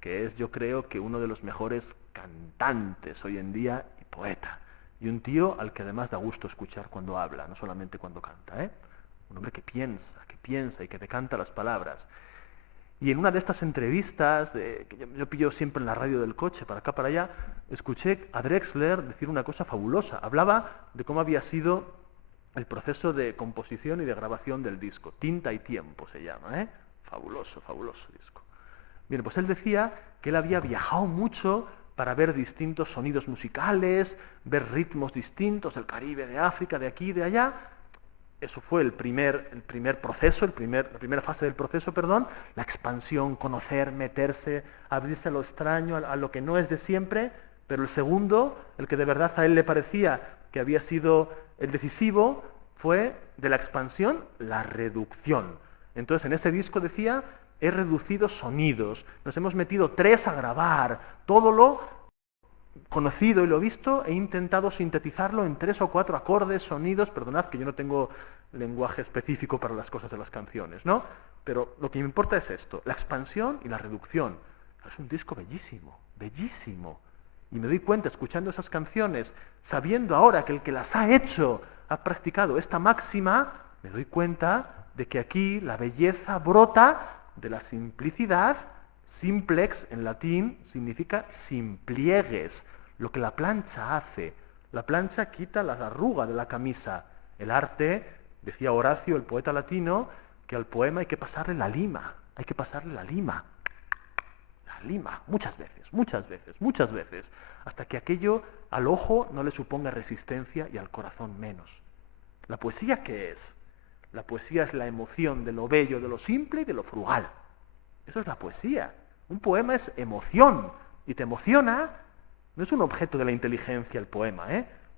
que es, yo creo, que uno de los mejores cantantes hoy en día y poeta. Y un tío al que además da gusto escuchar cuando habla, no solamente cuando canta, Un hombre que piensa y que decanta las palabras. Y en una de estas entrevistas, que yo pillo siempre en la radio del coche, para acá, para allá, escuché a Drexler decir una cosa fabulosa. Hablaba de cómo había sido el proceso de composición y de grabación del disco. Tinta y tiempo se llama, Fabuloso, fabuloso disco. Bien, pues él decía que él había viajado mucho para ver distintos sonidos musicales, ver ritmos distintos del Caribe, de África, de aquí y de allá. Eso fue el primer proceso, la primera fase del proceso, la expansión, conocer, meterse, abrirse a lo extraño, a lo que no es de siempre, pero el segundo, el que de verdad a él le parecía que había sido el decisivo, fue de la expansión, la reducción. Entonces en ese disco decía, he reducido sonidos, nos hemos metido 3 a grabar, todo lo conocido y lo visto, he intentado sintetizarlo en 3 o 4 acordes, sonidos, perdonad que yo no tengo lenguaje específico para las cosas de las canciones, ¿no? Pero lo que me importa es esto, la expansión y la reducción. Es un disco bellísimo, bellísimo. Y me doy cuenta, escuchando esas canciones, sabiendo ahora que el que las ha hecho ha practicado esta máxima, me doy cuenta de que aquí la belleza brota de la simplicidad. Simplex en latín significa sin pliegues, lo que la plancha hace. La plancha quita la arruga de la camisa. El arte, decía Horacio, el poeta latino, que al poema hay que pasarle la lima, muchas veces, hasta que aquello al ojo no le suponga resistencia y al corazón menos. ¿La poesía qué es? La poesía es la emoción de lo bello, de lo simple y de lo frugal. Eso es la poesía. Un poema es emoción, y te emociona. No es un objeto de la inteligencia el poema,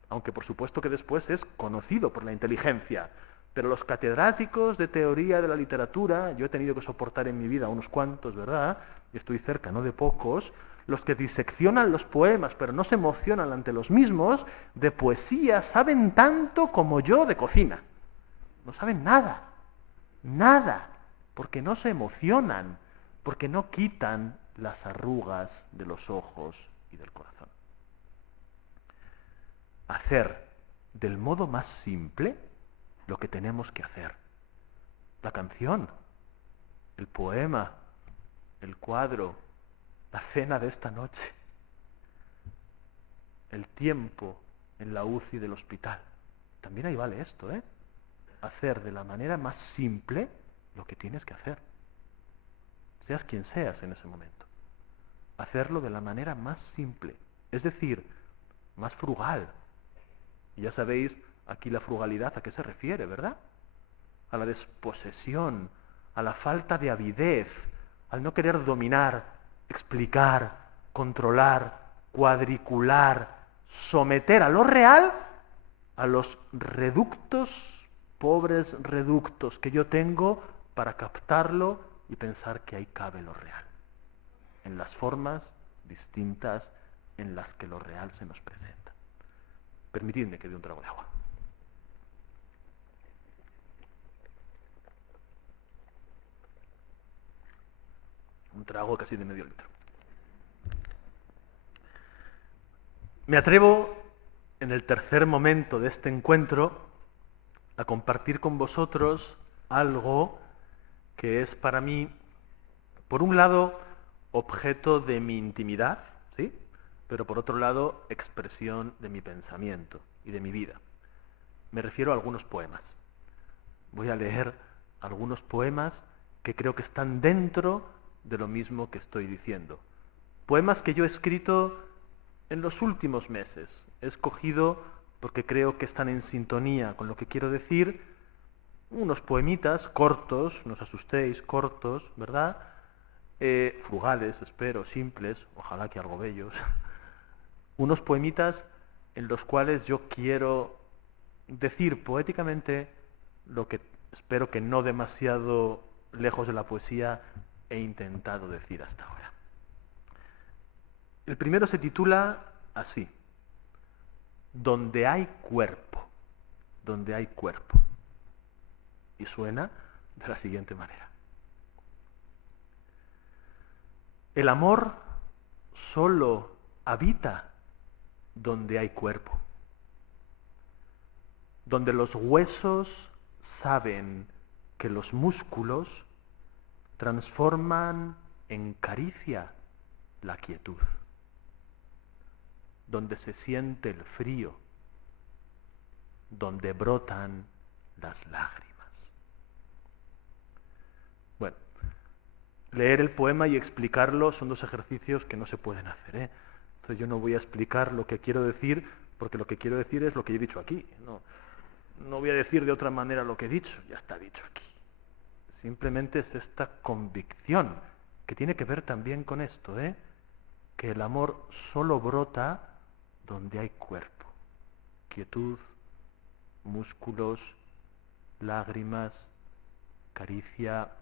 aunque por supuesto que después es conocido por la inteligencia. Pero los catedráticos de teoría de la literatura, yo he tenido que soportar en mi vida unos cuantos, ¿verdad? Y estoy cerca, no de pocos, los que diseccionan los poemas, pero no se emocionan ante los mismos, de poesía saben tanto como yo de cocina. No saben nada, porque no se emocionan, porque no quitan las arrugas de los ojos y del corazón. Hacer del modo más simple lo que tenemos que hacer. La canción, el poema, el cuadro, la cena de esta noche, el tiempo en la UCI del hospital. También ahí vale esto, hacer de la manera más simple lo que tienes que hacer. Seas quien seas en ese momento. Hacerlo de la manera más simple, es decir, más frugal. Y ya sabéis aquí la frugalidad a qué se refiere, ¿verdad? A la desposesión, a la falta de avidez, al no querer dominar, explicar, controlar, cuadricular, someter a lo real a los reductos, pobres reductos que yo tengo para captarlo y pensar que ahí cabe lo real, en las formas distintas en las que lo real se nos presenta. Permitidme que dé un trago de agua. Un trago casi de medio litro. Me atrevo, en el tercer momento de este encuentro, a compartir con vosotros algo que es para mí, por un lado, objeto de mi intimidad, ¿sí? Pero por otro lado, expresión de mi pensamiento y de mi vida. Me refiero a algunos poemas. Voy a leer algunos poemas que creo que están dentro de lo mismo que estoy diciendo. Poemas que yo he escrito en los últimos meses. He escogido, porque creo que están en sintonía con lo que quiero decir, unos poemitas cortos, no os asustéis, cortos, ¿verdad? Frugales, espero, simples, ojalá que algo bellos. Unos poemitas en los cuales yo quiero decir poéticamente lo que espero que no demasiado lejos de la poesía he intentado decir hasta ahora. El primero se titula así: Donde hay cuerpo, donde hay cuerpo. Y suena de la siguiente manera. El amor solo habita donde hay cuerpo, donde los huesos saben que los músculos transforman en caricia la quietud, donde se siente el frío, donde brotan las lágrimas. Bueno, leer el poema y explicarlo son dos ejercicios que no se pueden hacer, ¿eh? Entonces yo no voy a explicar lo que quiero decir, porque lo que quiero decir es lo que he dicho aquí. No voy a decir de otra manera lo que he dicho, ya está dicho aquí. Simplemente es esta convicción, que tiene que ver también con esto, que el amor solo brota donde hay cuerpo, quietud, músculos, lágrimas, caricia.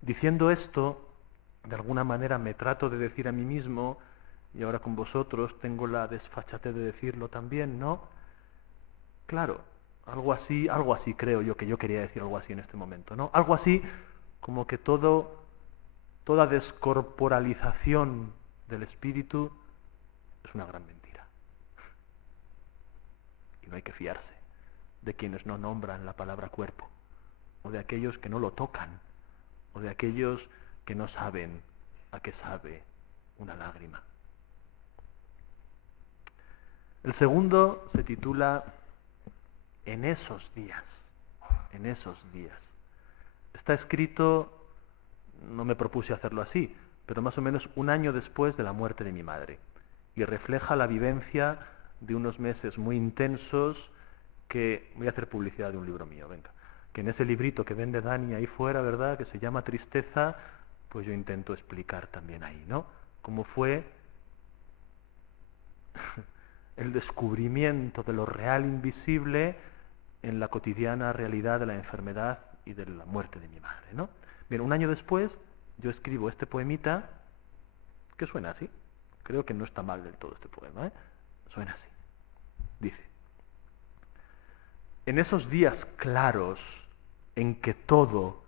Diciendo esto, de alguna manera me trato de decir a mí mismo, y ahora con vosotros tengo la desfachatez de decirlo también, ¿no? Claro, algo así creo yo que yo quería decir algo así en este momento, ¿no? Algo así como que toda descorporalización del espíritu es una gran mentira. Y no hay que fiarse de quienes no nombran la palabra cuerpo, o de aquellos que no lo tocan, o de aquellos que no saben a qué sabe una lágrima. El segundo se titula En esos días, en esos días. Está escrito, no me propuse hacerlo así, pero más o menos un año después de la muerte de mi madre, y refleja la vivencia de unos meses muy intensos que, voy a hacer publicidad de un libro mío, venga, que en ese librito que vende Dani ahí fuera, ¿verdad?, que se llama Tristeza, pues yo intento explicar también ahí, ¿no?, cómo fue el descubrimiento de lo real invisible en la cotidiana realidad de la enfermedad y de la muerte de mi madre, ¿no? Bien, un año después yo escribo este poemita que suena así. Creo que no está mal del todo este poema, ¿eh? Suena así. Dice: En esos días claros en que todo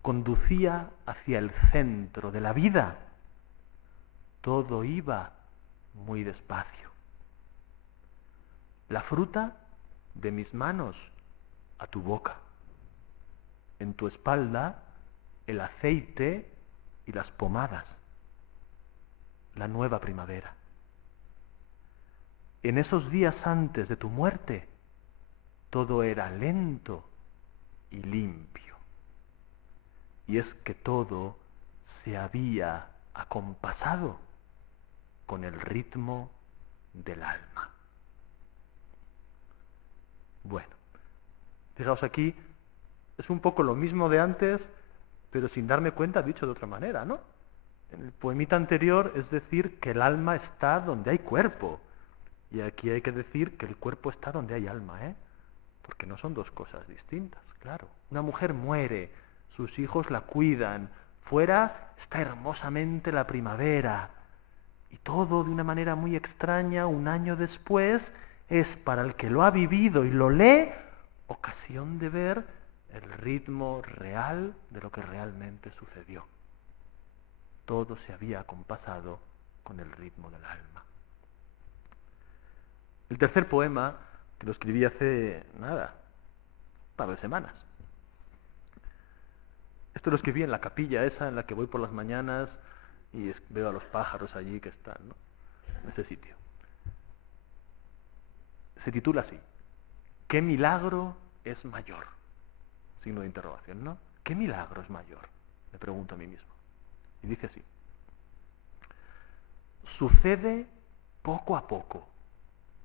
conducía hacia el centro de la vida, todo iba muy despacio. La fruta de mis manos a tu boca, en tu espalda el aceite y las pomadas, la nueva primavera. En esos días antes de tu muerte, todo era lento y limpio. Y es que todo se había acompasado con el ritmo del alma. Bueno, fijaos aquí, es un poco lo mismo de antes, pero sin darme cuenta dicho de otra manera, ¿no? En el poemita anterior es decir que el alma está donde hay cuerpo. Y aquí hay que decir que el cuerpo está donde hay alma, ¿eh? Porque no son dos cosas distintas, claro. Una mujer muere, sus hijos la cuidan, fuera está hermosamente la primavera. Y todo de una manera muy extraña, un año después, es para el que lo ha vivido y lo lee, ocasión de ver el ritmo real de lo que realmente sucedió. Todo se había acompasado con el ritmo del alma. El tercer poema, que lo escribí hace, nada, un par de semanas. Esto lo escribí en la capilla esa en la que voy por las mañanas y veo a los pájaros allí que están, ¿no? En ese sitio. Se titula así: ¿Qué milagro es mayor? Signo de interrogación, ¿no? ¿Qué milagro es mayor? Me pregunto a mí mismo. Y dice así: sucede poco a poco,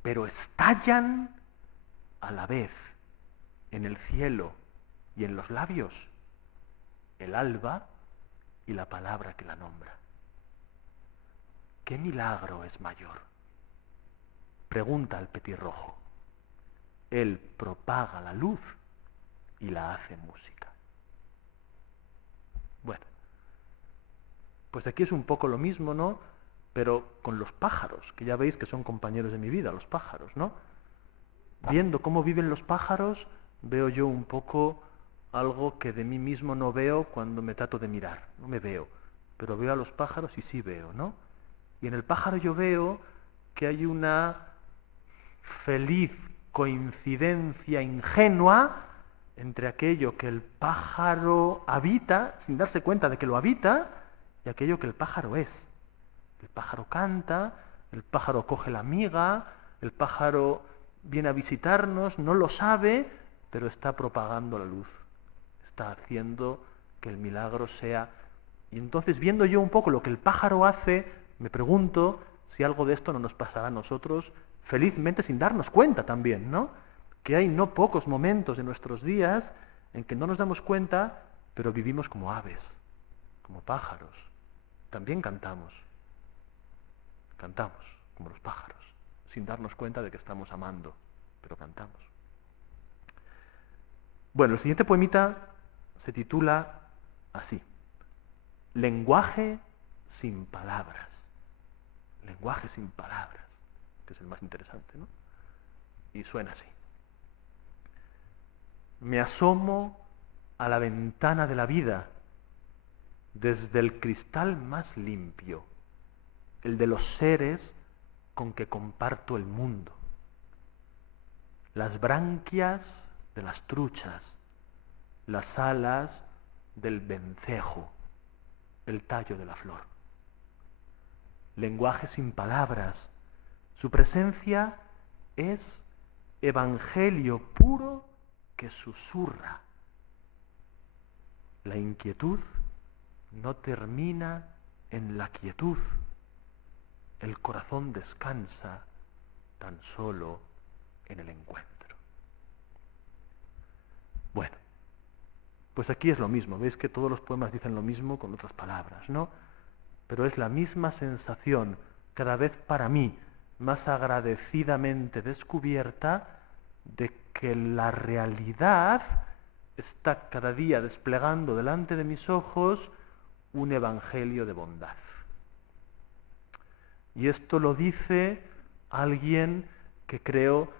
pero estallan a la vez en el cielo y en los labios el alba y la palabra que la nombra. ¿Qué milagro es mayor? Pregunta al petirrojo. Él propaga la luz y la hace música. Bueno, pues aquí es un poco lo mismo, ¿no? Pero con los pájaros, que ya veis que son compañeros de mi vida, los pájaros, ¿no? Viendo cómo viven los pájaros, veo yo un poco algo que de mí mismo no veo cuando me trato de mirar. No me veo, pero veo a los pájaros y sí veo, ¿no? Y en el pájaro yo veo que hay una feliz coincidencia ingenua entre aquello que el pájaro habita, sin darse cuenta de que lo habita, y aquello que el pájaro es. El pájaro canta, el pájaro coge la miga, el pájaro viene a visitarnos, no lo sabe, pero está propagando la luz. Está haciendo que el milagro sea... Y entonces, viendo yo un poco lo que el pájaro hace, me pregunto si algo de esto no nos pasará a nosotros felizmente sin darnos cuenta también, ¿no? Que hay no pocos momentos de nuestros días en que no nos damos cuenta, pero vivimos como aves, como pájaros. También cantamos como los pájaros, sin darnos cuenta de que estamos amando, pero cantamos. Bueno, el siguiente poemita se titula así: Lenguaje sin palabras. Lenguaje sin palabras, que es el más interesante, ¿no? Y suena así: me asomo a la ventana de la vida desde el cristal más limpio, el de los seres con que comparto el mundo. Las branquias de las truchas, las alas del vencejo, el tallo de la flor. Lenguaje sin palabras, su presencia es evangelio puro que susurra. La inquietud no termina en la quietud. El corazón descansa tan solo en el encuentro. Bueno, pues aquí es lo mismo. Veis que todos los poemas dicen lo mismo con otras palabras, ¿no? Pero es la misma sensación, cada vez para mí más agradecidamente descubierta, de que la realidad está cada día desplegando delante de mis ojos un evangelio de bondad. Y esto lo dice alguien que creo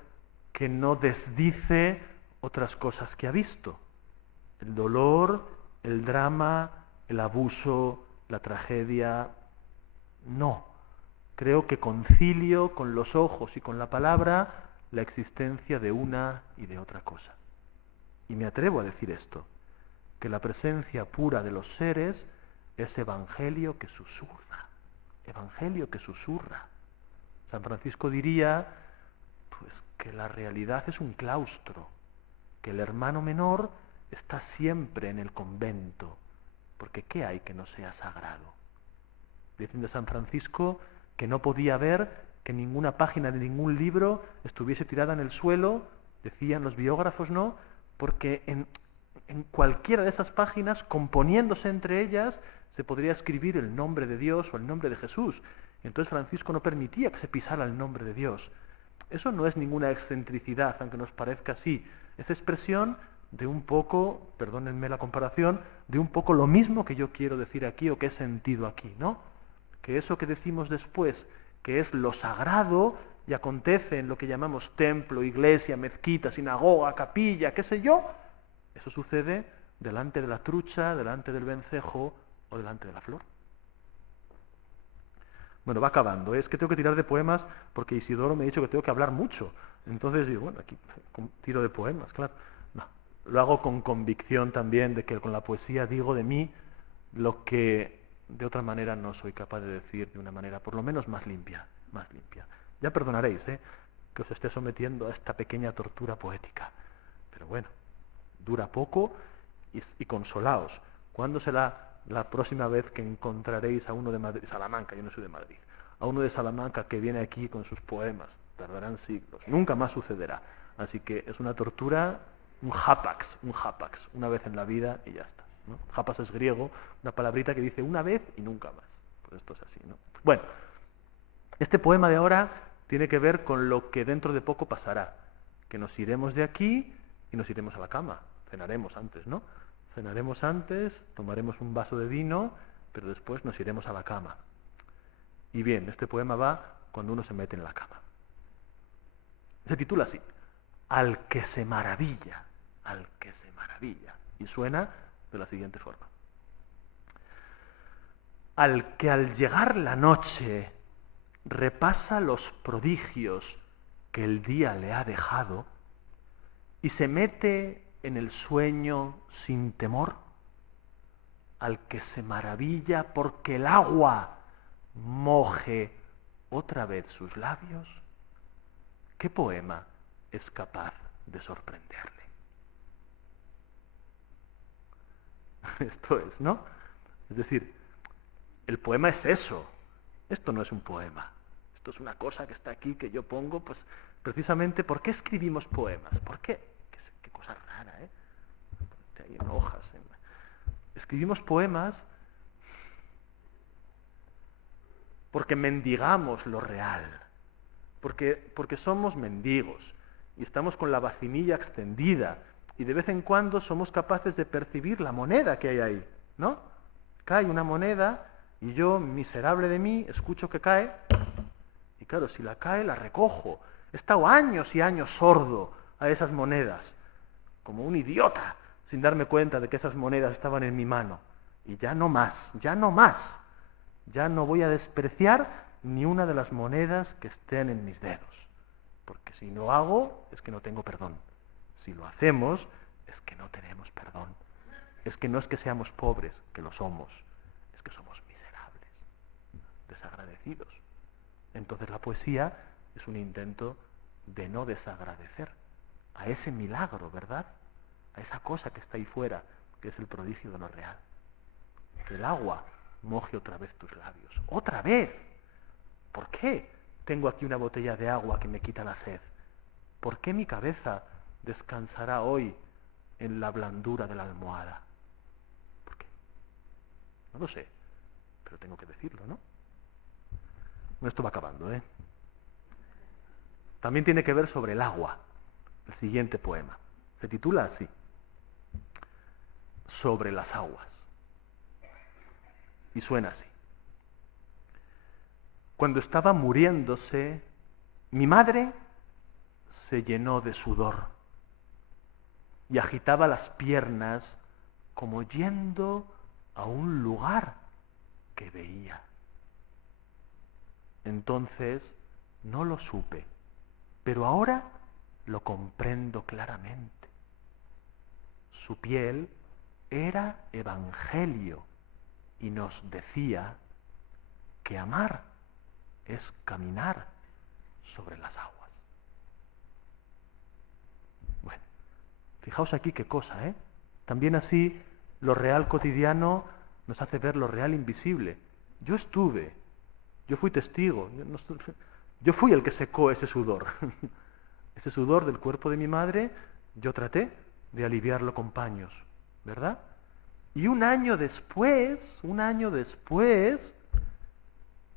que no desdice otras cosas que ha visto. El dolor, el drama, el abuso, la tragedia, no. Creo que concilio con los ojos y con la palabra la existencia de una y de otra cosa. Y me atrevo a decir esto, que la presencia pura de los seres es evangelio que susurra. Evangelio que susurra. San Francisco diría, pues, que la realidad es un claustro, que el hermano menor está siempre en el convento, porque ¿qué hay que no sea sagrado? Dicen de San Francisco que no podía ver que ninguna página de ningún libro estuviese tirada en el suelo, decían los biógrafos, ¿no? Porque en cualquiera de esas páginas, componiéndose entre ellas, se podría escribir el nombre de Dios o el nombre de Jesús. Y entonces Francisco no permitía que se pisara el nombre de Dios. Eso no es ninguna excentricidad, aunque nos parezca así. Es expresión de un poco, perdónenme la comparación, de un poco lo mismo que yo quiero decir aquí o que he sentido aquí, ¿no? Que eso que decimos después, que es lo sagrado y acontece en lo que llamamos templo, iglesia, mezquita, sinagoga, capilla, qué sé yo, eso sucede delante de la trucha, delante del vencejo o delante de la flor. Bueno, va acabando. Es que tengo que tirar de poemas porque Isidoro me ha dicho que tengo que hablar mucho. Entonces digo, bueno, aquí tiro de poemas, claro. No, lo hago con convicción también de que con la poesía digo de mí lo que de otra manera no soy capaz de decir de una manera por lo menos más limpia, más limpia. Ya perdonaréis, que os esté sometiendo a esta pequeña tortura poética. Pero bueno, dura poco y consolaos. ¿Cuándo será la próxima vez que encontraréis a uno de Madrid, Salamanca, yo no soy de Madrid, a uno de Salamanca que viene aquí con sus poemas? Tardarán siglos. Nunca más sucederá. Así que es una tortura, un hapax, una vez en la vida y ya está, ¿no? Hapax es griego, una palabrita que dice una vez y nunca más. Pues esto es así, ¿no? Bueno, este poema de ahora tiene que ver con lo que dentro de poco pasará, que nos iremos de aquí y nos iremos a la cama. Cenaremos antes, ¿no? Cenaremos antes, tomaremos un vaso de vino, pero después nos iremos a la cama. Y bien, este poema va cuando uno se mete en la cama. Se titula así, Al que se maravilla, al que se maravilla. Y suena de la siguiente forma. Al que al llegar la noche repasa los prodigios que el día le ha dejado y se mete en el sueño sin temor, al que se maravilla porque el agua moje otra vez sus labios, ¿qué poema es capaz de sorprenderle? Esto es, ¿no? Es decir, el poema es eso. Esto no es un poema. Esto es una cosa que está aquí, que yo pongo, pues, precisamente, ¿por qué escribimos poemas? ¿Por qué? Qué cosa rara, ¿eh? Hay en hojas. Escribimos poemas porque mendigamos lo real, porque somos mendigos y estamos con la vacinilla extendida y de vez en cuando somos capaces de percibir la moneda que hay ahí, ¿no? Cae una moneda y yo, miserable de mí, escucho que cae y claro, si la cae la recojo. He estado años y años sordo a esas monedas, como un idiota, sin darme cuenta de que esas monedas estaban en mi mano. Y ya no más, ya no más. Ya no voy a despreciar ni una de las monedas que estén en mis dedos. Porque si lo hago, es que no tengo perdón. Si lo hacemos, es que no tenemos perdón. Es que no es que seamos pobres, que lo somos. Es que somos miserables, desagradecidos. Entonces la poesía es un intento de no desagradecer a ese milagro, ¿verdad? A esa cosa que está ahí fuera, que es el prodigio de lo real. Que el agua moje otra vez tus labios. ¡Otra vez! ¿Por qué tengo aquí una botella de agua que me quita la sed? ¿Por qué mi cabeza descansará hoy en la blandura de la almohada? ¿Por qué? No lo sé, pero tengo que decirlo, ¿no? Bueno, esto va acabando, ¿eh? También tiene que ver sobre el agua, el siguiente poema. Se titula así, Sobre las aguas. Y suena así. Cuando estaba muriéndose, mi madre se llenó de sudor y agitaba las piernas como yendo a un lugar que veía. Entonces no lo supe, pero ahora lo comprendo claramente. Su piel era evangelio y nos decía que amar es caminar sobre las aguas. Bueno, fijaos aquí qué cosa, ¿eh? También así lo real cotidiano nos hace ver lo real invisible. Yo fui testigo, yo fui el que secó ese sudor. Ese sudor del cuerpo de mi madre, yo traté de aliviarlo con paños. ¿verdad? Y un año después,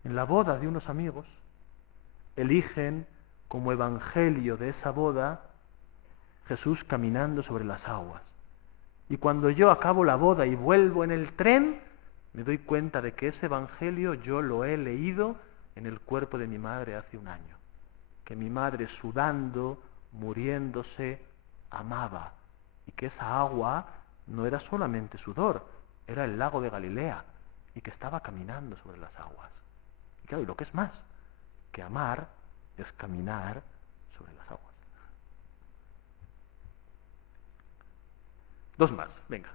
en la boda de unos amigos, eligen como evangelio de esa boda Jesús caminando sobre las aguas. Y cuando yo acabo la boda y vuelvo en el tren, me doy cuenta de que ese evangelio yo lo he leído en el cuerpo de mi madre hace un año. Que mi madre sudando, muriéndose, amaba. Y que esa agua no era solamente sudor, era el lago de Galilea. Y que estaba caminando sobre las aguas. Y claro, y lo que es más, que amar es caminar sobre las aguas. Dos más, venga.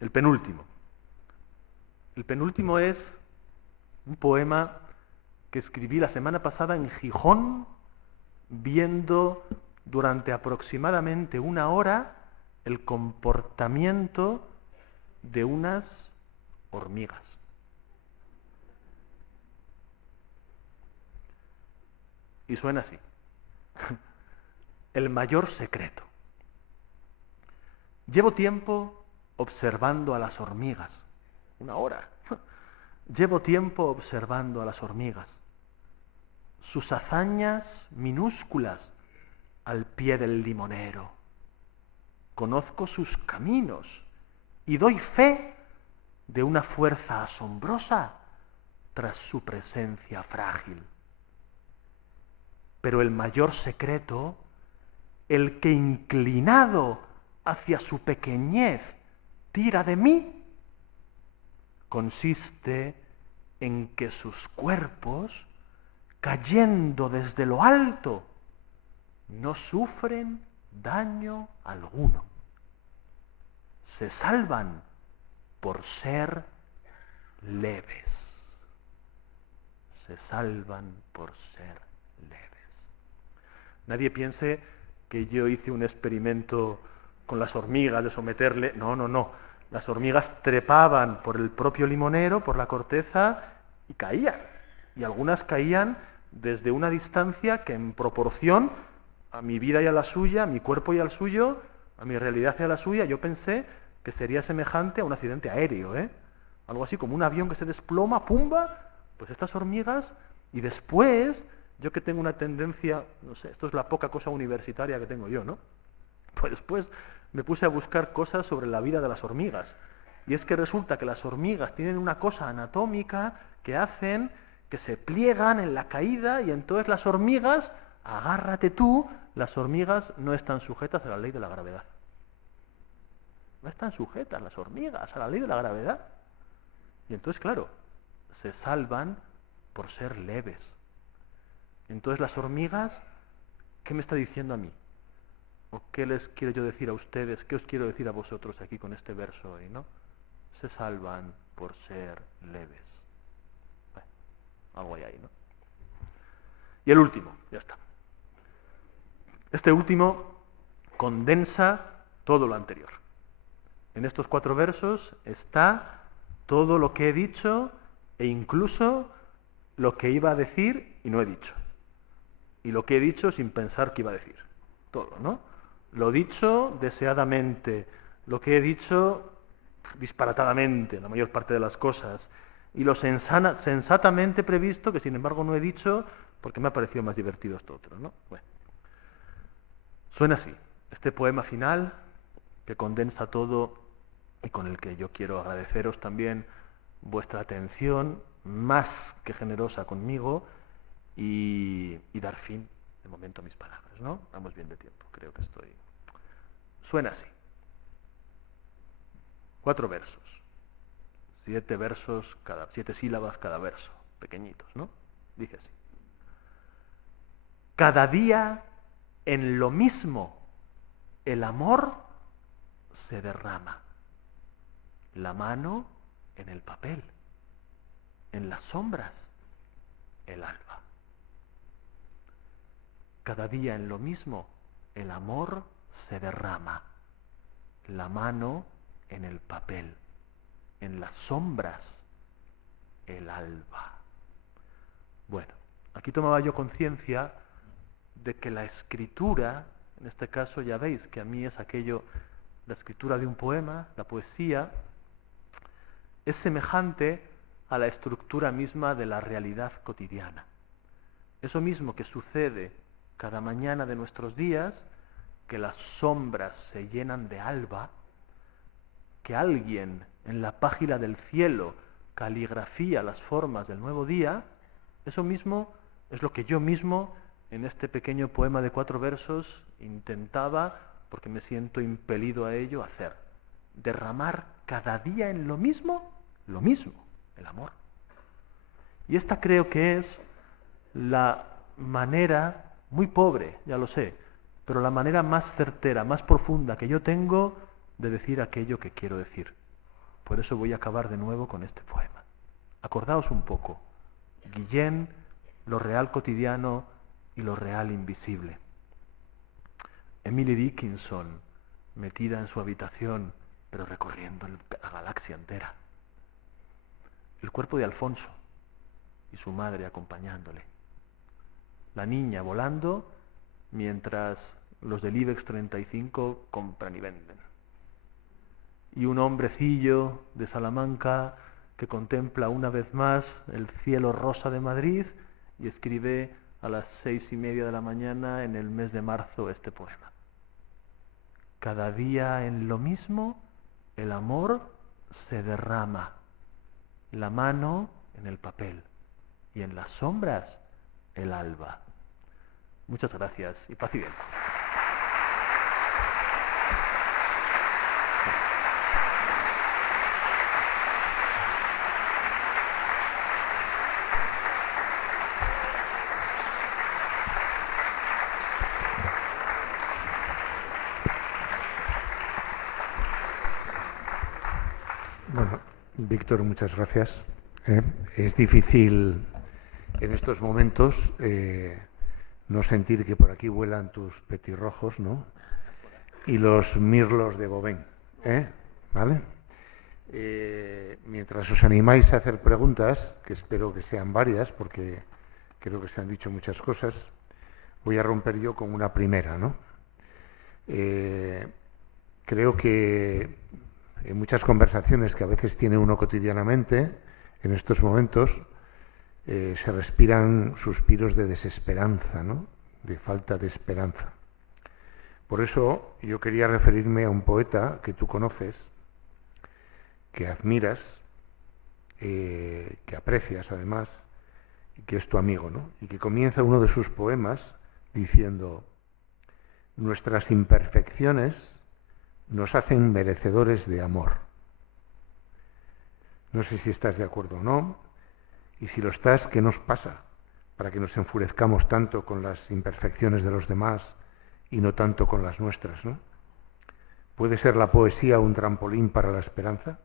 El penúltimo. El penúltimo es un poema que escribí la semana pasada en Gijón, viendo durante aproximadamente 1 hora el comportamiento de unas hormigas. Y suena así. El mayor secreto. Llevo tiempo observando a las hormigas. 1 hora. Llevo tiempo observando a las hormigas. Sus hazañas minúsculas al pie del limonero. Conozco sus caminos y doy fe de una fuerza asombrosa tras su presencia frágil. Pero el mayor secreto, el que inclinado hacia su pequeñez tira de mí, consiste en que sus cuerpos, cayendo desde lo alto, no sufren daño alguno. Se salvan por ser leves. Se salvan por ser leves. Nadie piense que yo hice un experimento con las hormigas de someterle. No. Las hormigas trepaban por el propio limonero, por la corteza, y caían. Y algunas caían desde una distancia que en proporción a mi vida y a la suya, a mi cuerpo y al suyo, a mi realidad y a la suya, yo pensé que sería semejante a un accidente aéreo, algo así como un avión que se desploma, ¡pumba! Pues estas hormigas, y después, yo que tengo una tendencia, no sé, esto es la poca cosa universitaria que tengo yo, ¿no? Pues después me puse a buscar cosas sobre la vida de las hormigas. Y es que resulta que las hormigas tienen una cosa anatómica que hacen que se pliegan en la caída, y entonces las hormigas, agárrate tú, las hormigas no están sujetas a la ley de la gravedad. No están sujetas las hormigas a la ley de la gravedad. Y entonces, claro, se salvan por ser leves. Entonces las hormigas, ¿qué me está diciendo a mí? ¿O qué les quiero yo decir a ustedes? ¿Qué os quiero decir a vosotros aquí con este verso hoy, no? Se salvan por ser leves. Bueno, algo hay ahí, ¿no? Y el último, ya está. Este último condensa todo lo anterior. En estos 4 versos está todo lo que he dicho e incluso lo que iba a decir y no he dicho. Y lo que he dicho sin pensar que iba a decir. Todo, ¿no? Lo dicho deseadamente, lo que he dicho disparatadamente, la mayor parte de las cosas, y lo sensatamente previsto, que sin embargo no he dicho porque me ha parecido más divertido esto otro, ¿no? Bueno. Suena así, este poema final que condensa todo y con el que yo quiero agradeceros también vuestra atención más que generosa conmigo y dar fin de momento a mis palabras, ¿no? Vamos bien de tiempo, creo que estoy... Suena así. 4 versos. 7 versos, 7 sílabas cada verso, pequeñitos, ¿no? Dice así. Cada día en lo mismo el amor se derrama. La mano en el papel, en las sombras, el alba. Cada día en lo mismo el amor se derrama. La mano en el papel, en las sombras, el alba. Bueno, aquí tomaba yo conciencia de que la escritura, en este caso ya veis que a mí es aquello la escritura de un poema, la poesía, es semejante a la estructura misma de la realidad cotidiana. Eso mismo que sucede cada mañana de nuestros días, que las sombras se llenan de alba, que alguien en la página del cielo caligrafía las formas del nuevo día, eso mismo es lo que yo mismo en este pequeño poema de 4 versos intentaba, porque me siento impelido a ello, hacer. Derramar cada día en lo mismo, el amor. Y esta creo que es la manera, muy pobre, ya lo sé, pero la manera más certera, más profunda que yo tengo de decir aquello que quiero decir. Por eso voy a acabar de nuevo con este poema. Acordaos un poco. Guillén, lo real cotidiano y lo real invisible. Emily Dickinson, metida en su habitación, pero recorriendo la galaxia entera. El cuerpo de Alfonso y su madre acompañándole. La niña volando mientras los del IBEX 35 compran y venden. Y un hombrecillo de Salamanca que contempla una vez más el cielo rosa de Madrid y escribe a las 6:30 de la mañana en el mes de marzo este poema. Cada día en lo mismo, el amor se derrama. La mano en el papel y en las sombras el alba. Muchas gracias y paz y bien. Bueno, Víctor, muchas gracias. Es difícil en estos momentos no sentir que por aquí vuelan tus petirrojos, ¿no? Y los mirlos de Bobén, ¿vale? Mientras os animáis a hacer preguntas, que espero que sean varias, porque creo que se han dicho muchas cosas, voy a romper yo con una primera, ¿no? Creo que en muchas conversaciones que a veces tiene uno cotidianamente, en estos momentos, se respiran suspiros de desesperanza, ¿no? De falta de esperanza. Por eso yo quería referirme a un poeta que tú conoces, que admiras, que aprecias además, y que es tu amigo, ¿no? Y que comienza uno de sus poemas diciendo: nuestras imperfecciones nos hacen merecedores de amor. No sé si estás de acuerdo o no, y si lo estás, ¿qué nos pasa para que nos enfurezcamos tanto con las imperfecciones de los demás y no tanto con las nuestras, ¿no? ¿Puede ser la poesía un trampolín para la esperanza?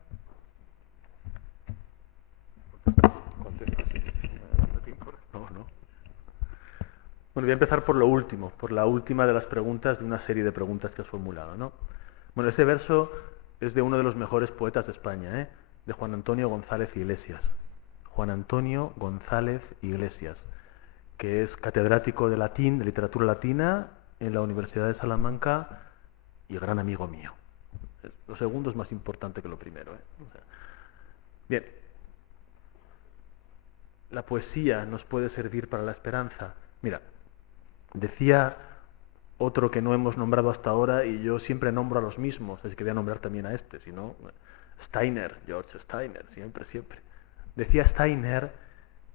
Contesta. No. Bueno, voy a empezar por lo último, por la última de las preguntas de una serie de preguntas que has formulado, ¿no? Bueno, ese verso es de uno de los mejores poetas de España, de Juan Antonio González Iglesias. Juan Antonio González Iglesias, que es catedrático de latín, de literatura latina, en la Universidad de Salamanca y gran amigo mío. Lo segundo es más importante que lo primero. Bien, la poesía nos puede servir para la esperanza. Mira, decía otro que no hemos nombrado hasta ahora, y yo siempre nombro a los mismos, así que voy a nombrar también a este, si no, Steiner, George Steiner, siempre. Decía Steiner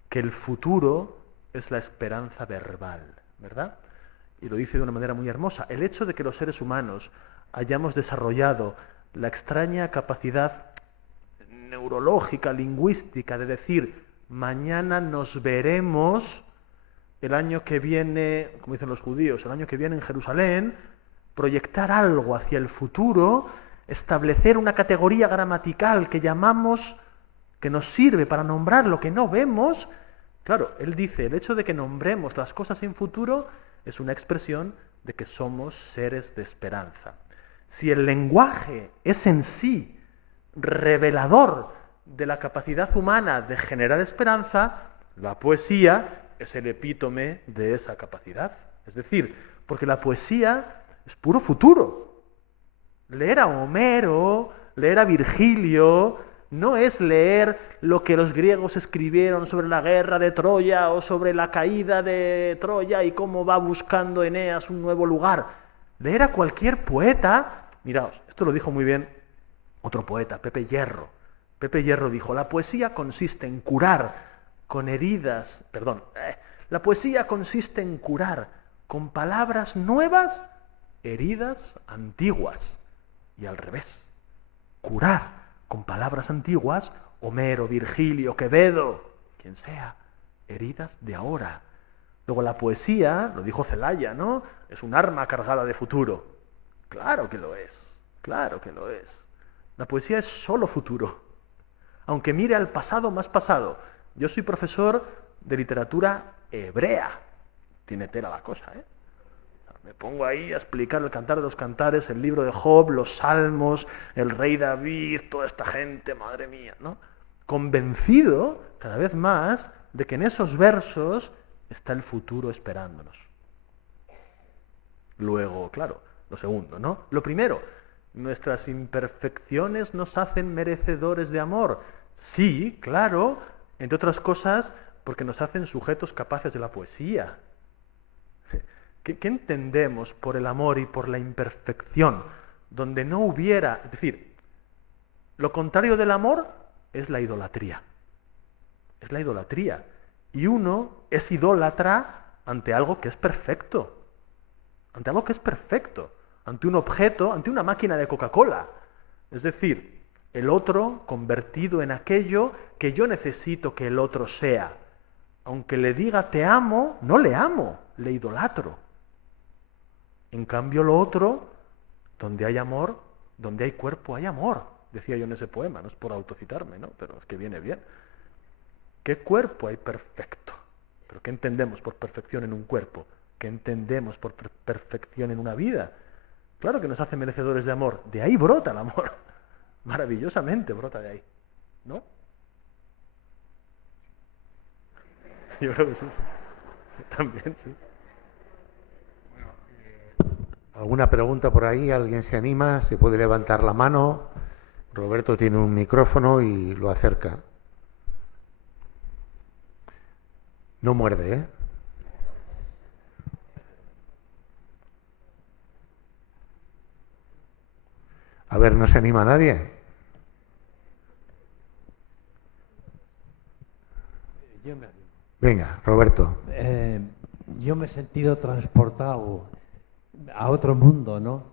que el futuro es la esperanza verbal, ¿verdad? Y lo dice de una manera muy hermosa. El hecho de que los seres humanos hayamos desarrollado la extraña capacidad neurológica, lingüística, de decir, mañana nos veremos, el año que viene, como dicen los judíos, el año que viene en Jerusalén, proyectar algo hacia el futuro, establecer una categoría gramatical que llamamos, que nos sirve para nombrar lo que no vemos. Claro, él dice, el hecho de que nombremos las cosas en futuro es una expresión de que somos seres de esperanza. Si el lenguaje es en sí revelador de la capacidad humana de generar esperanza, la poesía es el epítome de esa capacidad. Es decir, porque la poesía es puro futuro. Leer a Homero, leer a Virgilio, no es leer lo que los griegos escribieron sobre la guerra de Troya o sobre la caída de Troya y cómo va buscando Eneas un nuevo lugar. Leer a cualquier poeta, miraos, esto lo dijo muy bien otro poeta, Pepe Hierro. Pepe Hierro dijo, la poesía consiste en curar con heridas, la poesía consiste en curar con palabras nuevas heridas antiguas. Y al revés, curar con palabras antiguas, Homero, Virgilio, Quevedo, quien sea, heridas de ahora. Luego la poesía, lo dijo Celaya, ¿no? Es un arma cargada de futuro. Claro que lo es, claro que lo es. La poesía es solo futuro, aunque mire al pasado más pasado. Yo soy profesor de literatura hebrea. Tiene tela la cosa, ¿eh? Me pongo ahí a explicar el Cantar de los Cantares, el libro de Job, los Salmos, el rey David, toda esta gente, madre mía, ¿no? Convencido cada vez más de que en esos versos está el futuro esperándonos. Luego, claro, lo segundo, ¿no? Lo primero, nuestras imperfecciones nos hacen merecedores de amor. Sí, claro, entre otras cosas, porque nos hacen sujetos capaces de la poesía. ¿Qué entendemos por el amor y por la imperfección? Donde no hubiera, es decir, lo contrario del amor es la idolatría. Es la idolatría. Y uno es idólatra ante algo que es perfecto. Ante algo que es perfecto. Ante un objeto, ante una máquina de Coca-Cola. Es decir, el otro convertido en aquello que yo necesito que el otro sea. Aunque le diga te amo, no le amo, le idolatro. En cambio lo otro, donde hay amor, donde hay cuerpo, hay amor. Decía yo en ese poema, no es por autocitarme, ¿no? Pero es que viene bien. ¿Qué cuerpo hay perfecto? ¿Pero qué entendemos por perfección en un cuerpo? ¿Qué entendemos por perfección en una vida? Claro que nos hace merecedores de amor. De ahí brota el amor. Maravillosamente brota de ahí. ¿No? Yo creo que sí, sí. También, sí. ¿Alguna pregunta por ahí? ¿Alguien se anima? ¿Se puede levantar la mano? Roberto tiene un micrófono y lo acerca. No muerde, ¿eh? A ver, ¿no se anima nadie? Yo me animo. Venga, Roberto. Yo me he sentido transportado a otro mundo, ¿no?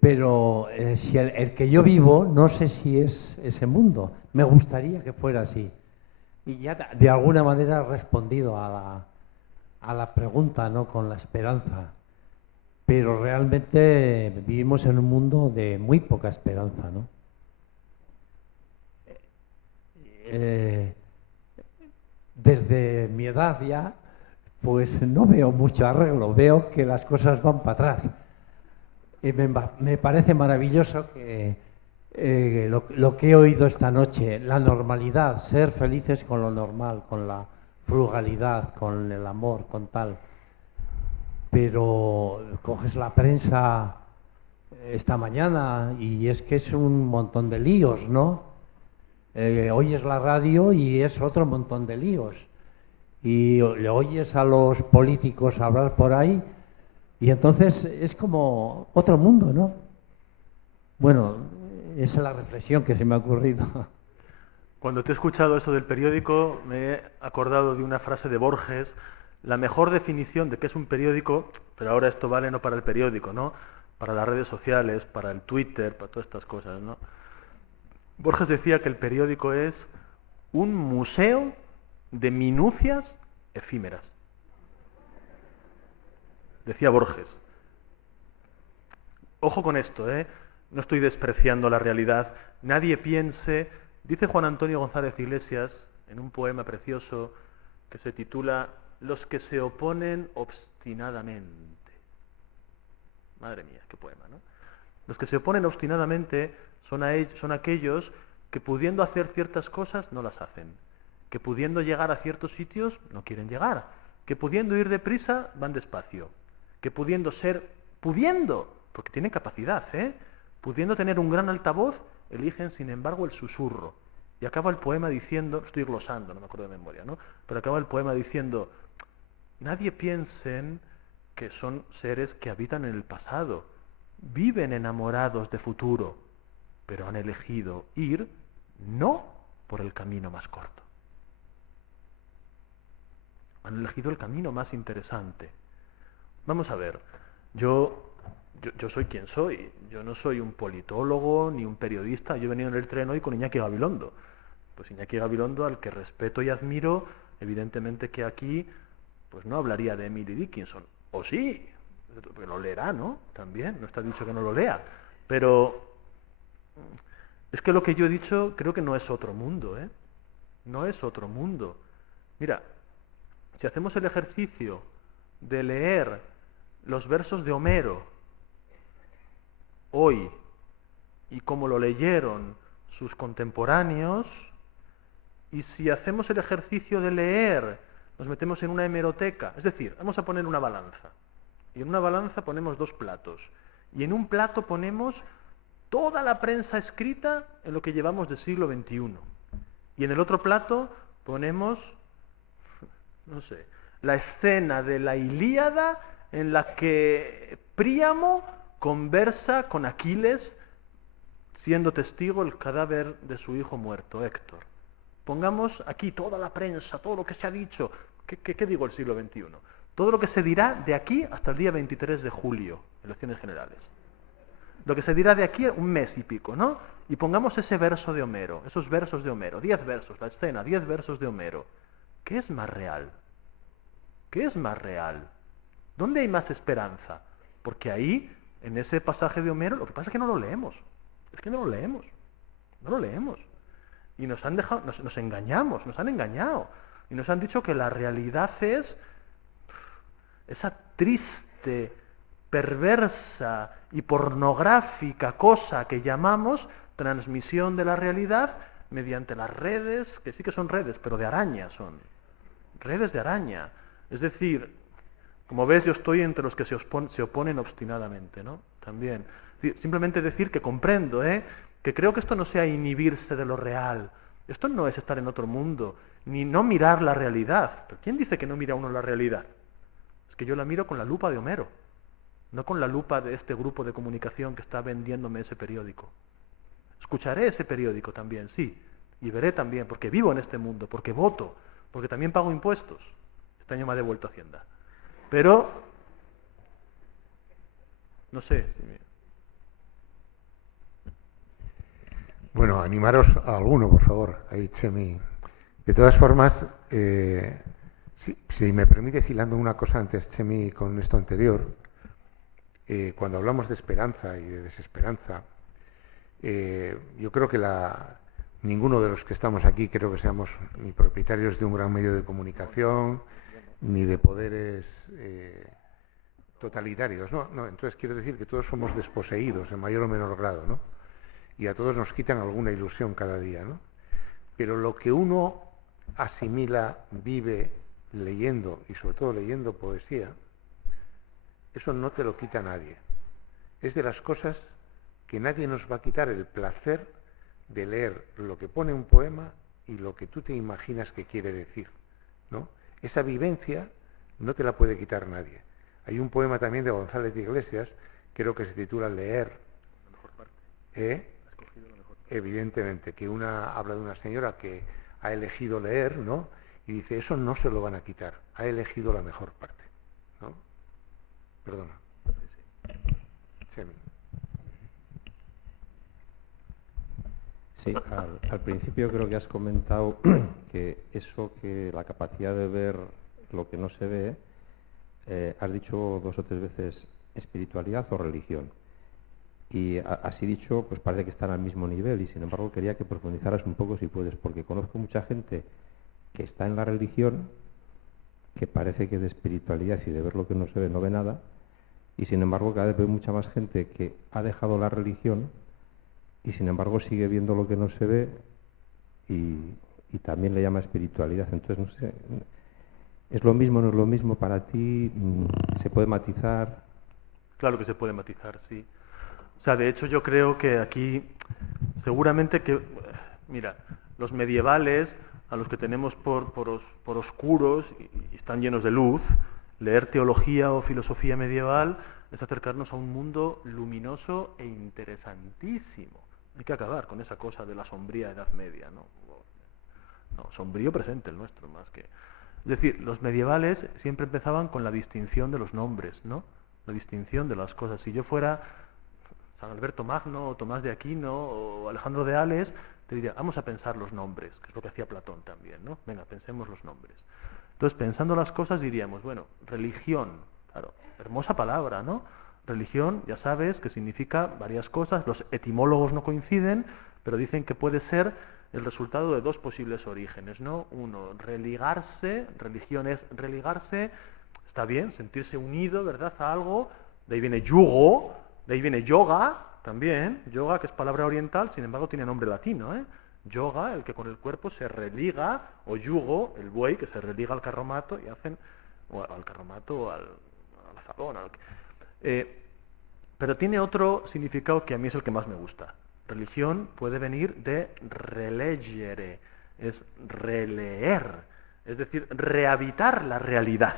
Pero si el que yo vivo, no sé si es ese mundo. Me gustaría que fuera así. Y ya de alguna manera he respondido a la pregunta, ¿no? Con la esperanza. Pero realmente vivimos en un mundo de muy poca esperanza, ¿no? Desde mi edad ya, pues no veo mucho arreglo, veo que las cosas van para atrás. Y me parece maravilloso que lo que he oído esta noche, la normalidad, ser felices con lo normal, con la frugalidad, con el amor, con tal. Pero coges la prensa esta mañana y es que es un montón de líos, ¿no? Oyes la radio y es otro montón de líos. Y le oyes a los políticos hablar por ahí y entonces es como otro mundo, ¿no? Bueno, esa es la reflexión que se me ha ocurrido. Cuando te he escuchado eso del periódico, me he acordado de una frase de Borges, la mejor definición de qué es un periódico, pero ahora esto vale no para el periódico, ¿no? Para las redes sociales, para el Twitter, para todas estas cosas, ¿no? Borges decía que el periódico es un museo de minucias efímeras. Decía Borges. Ojo con esto, ¿eh? No estoy despreciando la realidad. Nadie piense, dice Juan Antonio González Iglesias en un poema precioso que se titula Los que se oponen obstinadamente. Madre mía, qué poema, ¿no? Los que se oponen obstinadamente son aquellos que pudiendo hacer ciertas cosas no las hacen, que pudiendo llegar a ciertos sitios no quieren llegar, que pudiendo ir deprisa van despacio, que pudiendo, porque tienen capacidad, Pudiendo tener un gran altavoz, eligen sin embargo el susurro. Y acaba el poema diciendo, estoy glosando, no me acuerdo de memoria, ¿no? Pero acaba el poema diciendo, nadie piensen que son seres que habitan en el pasado, viven enamorados de futuro, pero han elegido ir no por el camino más corto. Han elegido el camino más interesante. Vamos a ver, yo soy quien soy. Yo no soy un politólogo ni un periodista. Yo he venido en el tren hoy con Iñaki Gabilondo. Pues Iñaki Gabilondo, al que respeto y admiro, evidentemente que aquí pues no hablaría de Emily Dickinson. O sí, porque lo leerá, ¿no? También, no está dicho que no lo lea. Pero es que lo que yo he dicho creo que no es otro mundo, ¿eh? No es otro mundo. Mira, si hacemos el ejercicio de leer los versos de Homero hoy y como lo leyeron sus contemporáneos, y si hacemos el ejercicio de leer, nos metemos en una hemeroteca, es decir, vamos a poner una balanza, y en una balanza ponemos dos platos, y en un plato ponemos toda la prensa escrita en lo que llevamos del siglo XXI, y en el otro plato ponemos, no sé, la escena de la Ilíada en la que Príamo conversa con Aquiles, siendo testigo el cadáver de su hijo muerto, Héctor. Pongamos aquí toda la prensa, todo lo que se ha dicho. ¿Qué digo el siglo XXI? Todo lo que se dirá de aquí hasta el día 23 de julio, elecciones generales. Lo que se dirá de aquí un mes y pico, ¿no? Y pongamos ese verso de Homero, esos versos de Homero, 10 versos, la escena, 10 versos de Homero. ¿Qué es más real? ¿Qué es más real? ¿Dónde hay más esperanza? Porque ahí, en ese pasaje de Homero, lo que pasa es que no lo leemos. Es que no lo leemos. No lo leemos. Y nos han dejado, nos engañamos, nos han engañado. Y nos han dicho que la realidad es esa triste, perversa y pornográfica cosa que llamamos transmisión de la realidad mediante las redes, que sí que son redes, pero de araña son. Redes de araña. Es decir, como ves, yo estoy entre los que se oponen obstinadamente, ¿no? También. Simplemente decir que comprendo, que creo que esto no sea inhibirse de lo real. Esto no es estar en otro mundo, ni no mirar la realidad. ¿Pero quién dice que no mira uno la realidad? Es que yo la miro con la lupa de Homero, no con la lupa de este grupo de comunicación que está vendiéndome ese periódico. Escucharé ese periódico también, sí, y veré también, porque vivo en este mundo, porque voto, porque también pago impuestos. Este año me ha devuelto Hacienda. Pero, no sé. Bueno, animaros a alguno, por favor. Ahí, Chemi. De todas formas, si me permites, hilando una cosa antes, Chemi, con esto anterior, cuando hablamos de esperanza y de desesperanza, yo creo que ninguno de los que estamos aquí creo que seamos ni propietarios de un gran medio de comunicación, ni de poderes totalitarios, ¿no? Entonces quiero decir que todos somos desposeídos en mayor o menor grado, ¿no? Y a todos nos quitan alguna ilusión cada día, ¿no? Pero lo que uno asimila, vive leyendo, y sobre todo leyendo poesía, eso no te lo quita nadie. Es de las cosas que nadie nos va a quitar el placer de leer lo que pone un poema y lo que tú te imaginas que quiere decir, ¿no? Esa vivencia no te la puede quitar nadie. Hay un poema también de González de Iglesias, creo que se titula Leer. Evidentemente, que habla de una señora que ha elegido leer, ¿no? Y dice, eso no se lo van a quitar, ha elegido la mejor parte, ¿no? Perdona. Chemi. Sí, al principio creo que has comentado que la capacidad de ver lo que no se ve, has dicho 2 o 3 veces espiritualidad o religión. Y así dicho, pues parece que están al mismo nivel y sin embargo quería que profundizaras un poco si puedes, porque conozco mucha gente que está en la religión, que parece que de espiritualidad y de ver lo que no se ve no ve nada, y sin embargo cada vez veo mucha más gente que ha dejado la religión y sin embargo sigue viendo lo que no se ve y también le llama espiritualidad. Entonces, no sé, ¿es lo mismo, no es lo mismo para ti? ¿Se puede matizar? Claro que se puede matizar, sí. O sea, de hecho yo creo que aquí seguramente que, mira, los medievales, a los que tenemos por oscuros y están llenos de luz, leer teología o filosofía medieval es acercarnos a un mundo luminoso e interesantísimo. Hay que acabar con esa cosa de la sombría Edad Media, ¿no? No, sombrío presente el nuestro, más que... Es decir, los medievales siempre empezaban con la distinción de los nombres, ¿no? La distinción de las cosas. Si yo fuera San Alberto Magno, o Tomás de Aquino, o Alejandro de Ales, te diría, vamos a pensar los nombres, que es lo que hacía Platón también, ¿no? Venga, pensemos los nombres. Entonces, pensando las cosas, diríamos, bueno, religión, claro, hermosa palabra, ¿no? Religión, ya sabes, que significa varias cosas, los etimólogos no coinciden, pero dicen que puede ser el resultado de dos posibles orígenes, ¿no? Uno, religarse, religión es religarse, está bien, sentirse unido, ¿verdad?, a algo, de ahí viene yugo, de ahí viene yoga, también, yoga, que es palabra oriental, sin embargo tiene nombre latino, ¿eh? Yoga, el que con el cuerpo se religa, o yugo, el buey, que se religa al carromato y hacen, o al carromato o al azadón. Pero tiene otro significado que a mí es el que más me gusta. Religión puede venir de relegere, es releer, es decir, rehabitar la realidad,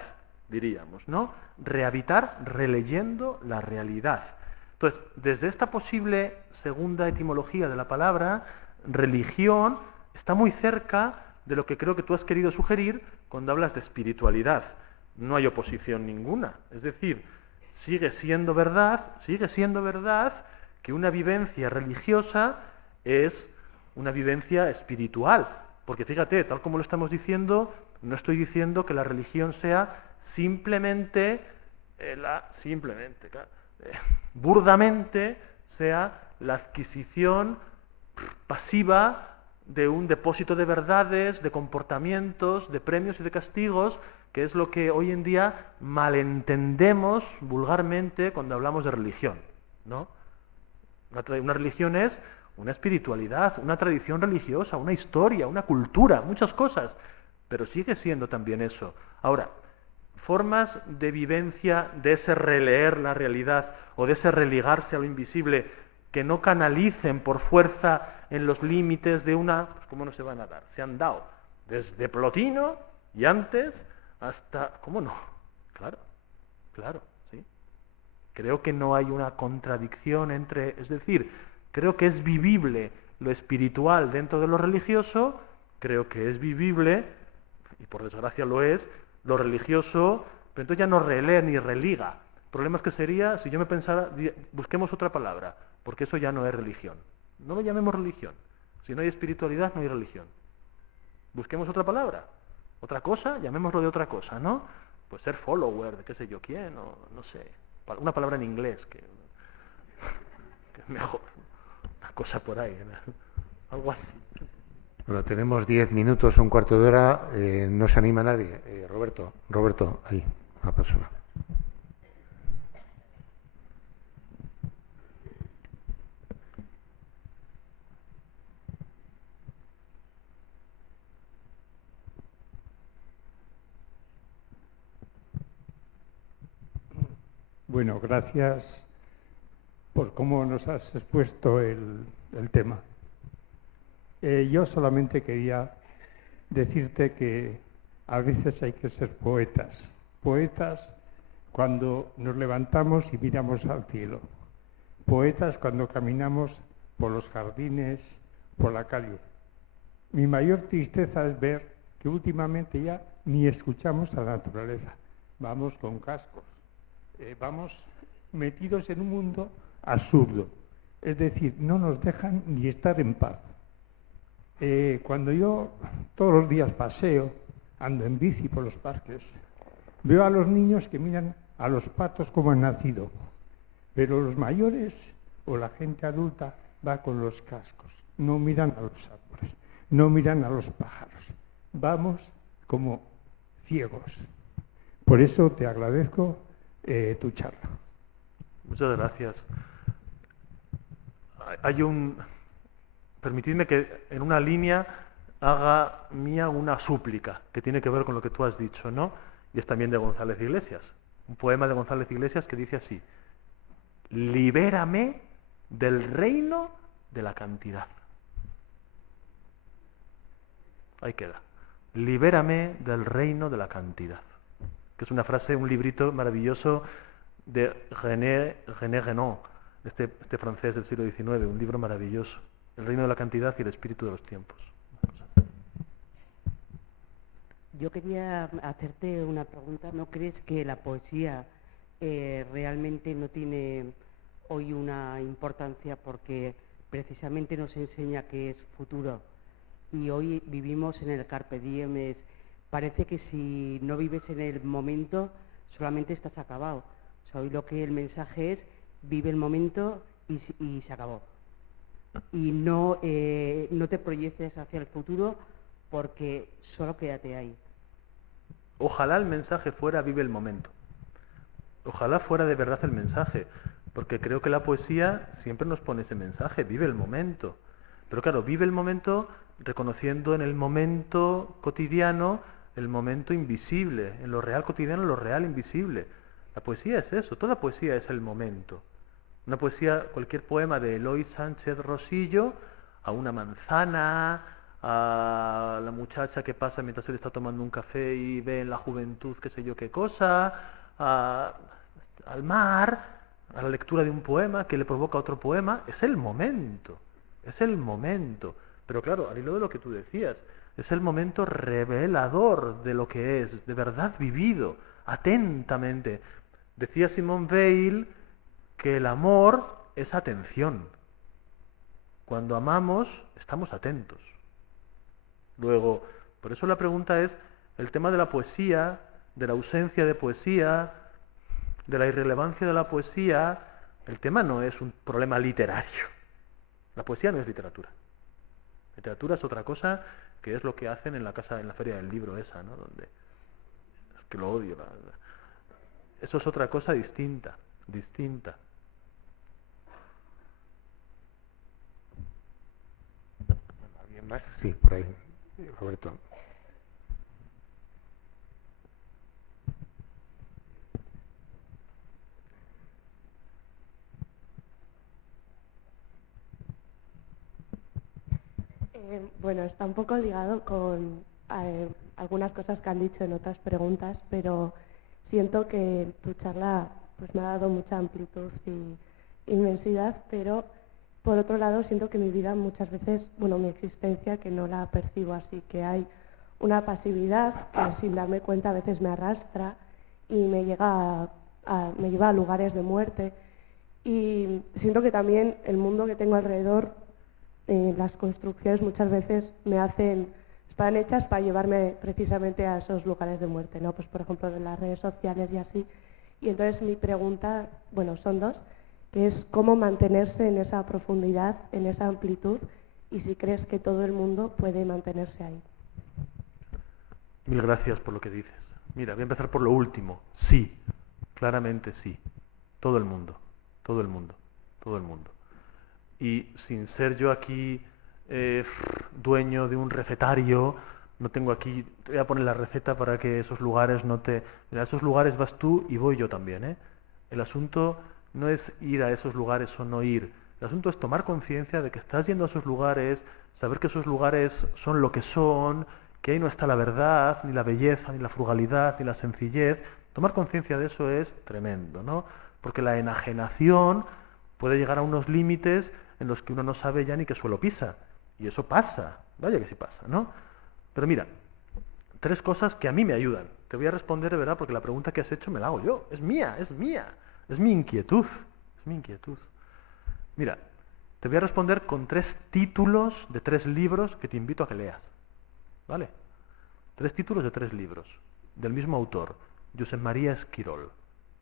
diríamos, ¿no? Rehabitar releyendo la realidad. Entonces, desde esta posible segunda etimología de la palabra, religión está muy cerca de lo que creo que tú has querido sugerir cuando hablas de espiritualidad. No hay oposición ninguna. Es decir, sigue siendo verdad que una vivencia religiosa es una vivencia espiritual. Porque fíjate, tal como lo estamos diciendo, no estoy diciendo que la religión sea simplemente, burdamente, sea la adquisición pasiva de un depósito de verdades, de comportamientos, de premios y de castigos, que es lo que hoy en día malentendemos vulgarmente cuando hablamos de religión, ¿no? Una religión es una espiritualidad, una tradición religiosa, una historia, una cultura, muchas cosas, pero sigue siendo también eso. Ahora, formas de vivencia de ese releer la realidad o de ese religarse a lo invisible que no canalicen por fuerza en los límites de una... Pues ¿cómo no se van a dar? Se han dado desde Plotino y antes hasta... ¿Cómo no? Claro, sí. Creo que no hay una contradicción entre... Es decir, creo que es vivible lo espiritual dentro de lo religioso, creo que es vivible, y por desgracia lo es, lo religioso, pero entonces ya no relee ni religa. El problema es que sería, si yo me pensara, busquemos otra palabra, porque eso ya no es religión. No lo llamemos religión. Si no hay espiritualidad, no hay religión. Busquemos otra palabra. Otra cosa, llamémoslo de otra cosa, ¿no? Pues ser follower de qué sé yo quién, o no sé. Una palabra en inglés que es mejor. Una cosa por ahí, ¿no? Algo así. Bueno, tenemos 10 minutos, un cuarto de hora. No se anima nadie. Roberto, ahí, una persona. Bueno, gracias por cómo nos has expuesto el tema. Yo solamente quería decirte que a veces hay que ser poetas. Poetas cuando nos levantamos y miramos al cielo. Poetas cuando caminamos por los jardines, por la calle. Mi mayor tristeza es ver que últimamente ya ni escuchamos a la naturaleza. Vamos con cascos. Vamos metidos en un mundo absurdo. Es decir, no nos dejan ni estar en paz. Cuando yo todos los días paseo, ando en bici por los parques, veo a los niños que miran a los patos como han nacido, pero los mayores o la gente adulta va con los cascos, no miran a los árboles, no miran a los pájaros. Vamos como ciegos. Por eso te agradezco tu charla. Muchas gracias. Permitidme que en una línea haga mía una súplica que tiene que ver con lo que tú has dicho, ¿no? Y es también de González Iglesias. Un poema de González Iglesias que dice así: libérame del reino de la cantidad. Ahí queda. Libérame del reino de la cantidad. Que es una frase, un librito maravilloso de René Guénon, este francés del siglo XIX, un libro maravilloso. El reino de la cantidad y el espíritu de los tiempos. Yo quería hacerte una pregunta. ¿No crees que la poesía realmente no tiene hoy una importancia porque precisamente nos enseña que es futuro? Y hoy vivimos en el carpe diem. Parece que si no vives en el momento, solamente estás acabado. O sea, hoy lo que el mensaje es, vive el momento y se acabó. Y no te proyectes hacia el futuro porque solo quédate ahí. Ojalá el mensaje fuera vive el momento. Ojalá fuera de verdad el mensaje, porque creo que la poesía siempre nos pone ese mensaje, vive el momento. Pero claro, vive el momento reconociendo en el momento cotidiano el momento invisible, en lo real cotidiano lo real invisible. La poesía es eso, toda poesía es el momento. Una poesía, cualquier poema de Eloy Sánchez Rosillo, a una manzana, a la muchacha que pasa mientras él está tomando un café y ve en la juventud qué sé yo qué cosa, al mar, a la lectura de un poema que le provoca otro poema, es el momento, es el momento. Pero claro, al hilo de lo que tú decías, es el momento revelador de lo que es, de verdad vivido, atentamente. Decía Simone Weil que el amor es atención. Cuando amamos, estamos atentos. Luego, por eso la pregunta es, el tema de la poesía, de la ausencia de poesía, de la irrelevancia de la poesía, el tema no es un problema literario. La poesía no es literatura. Literatura es otra cosa, que es lo que hacen en la feria del libro esa, ¿no? Donde es que lo odio. Eso es otra cosa distinta. ¿Alguien más? Sí, por ahí. Roberto. Bueno, está un poco ligado con algunas cosas que han dicho en otras preguntas, pero siento que tu charla pues, me ha dado mucha amplitud y inmensidad, pero por otro lado siento que mi vida muchas veces, bueno, mi existencia, que no la percibo así, que hay una pasividad que sin darme cuenta a veces me arrastra y me lleva a lugares de muerte. Y siento que también el mundo que tengo alrededor, las construcciones muchas veces están hechas para llevarme precisamente a esos lugares de muerte, ¿no? Pues por ejemplo de las redes sociales y así. Y entonces mi pregunta, bueno, son dos, que es cómo mantenerse en esa profundidad, en esa amplitud, y si crees que todo el mundo puede mantenerse ahí. Mil gracias por lo que dices. Mira, voy a empezar por lo último. Sí, claramente sí. Todo el mundo, todo el mundo, todo el mundo. Y sin ser yo aquí dueño de un recetario, no tengo aquí, te voy a poner la receta para que esos lugares no te... Mira, a esos lugares vas tú y voy yo también, ¿eh? El asunto no es ir a esos lugares o no ir. El asunto es tomar conciencia de que estás yendo a esos lugares, saber que esos lugares son lo que son, que ahí no está la verdad, ni la belleza, ni la frugalidad, ni la sencillez. Tomar conciencia de eso es tremendo, ¿no? Porque la enajenación puede llegar a unos límites en los que uno no sabe ya ni qué suelo pisa. Y eso pasa, vaya que sí pasa, ¿no? Pero mira, 3 cosas que a mí me ayudan. Te voy a responder de verdad porque la pregunta que has hecho me la hago yo. Es mía, es mía. Es mi inquietud, es mi inquietud. Mira, te voy a responder con 3 títulos de 3 libros que te invito a que leas. ¿Vale? 3 títulos de 3 libros, del mismo autor, Josep María Esquirol,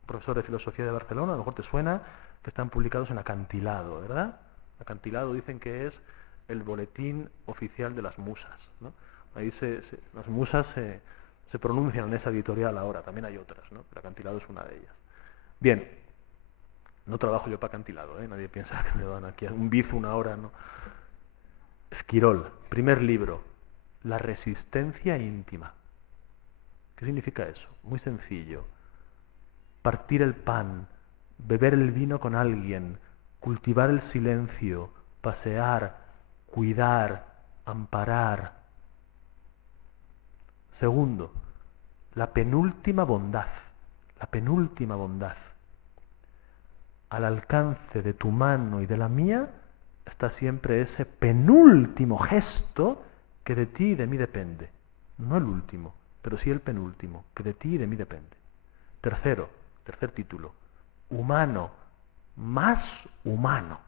profesor de filosofía de Barcelona, a lo mejor te suena, que están publicados en Acantilado, ¿verdad? Acantilado dicen que es el boletín oficial de las musas, ¿no? Ahí las musas se pronuncian en esa editorial ahora, también hay otras, ¿no? Pero Acantilado es una de ellas. Bien, no trabajo yo para Acantilado, ¿eh? Nadie piensa que me dan aquí un bizu una hora, ¿no? Esquirol, primer libro, La resistencia íntima. ¿Qué significa eso? Muy sencillo. Partir el pan, beber el vino con alguien, cultivar el silencio, pasear, cuidar, amparar. Segundo, la penúltima bondad, al alcance de tu mano y de la mía está siempre ese penúltimo gesto que de ti y de mí depende. No el último, pero sí el penúltimo, que de ti y de mí depende. Tercer título, humano, más humano,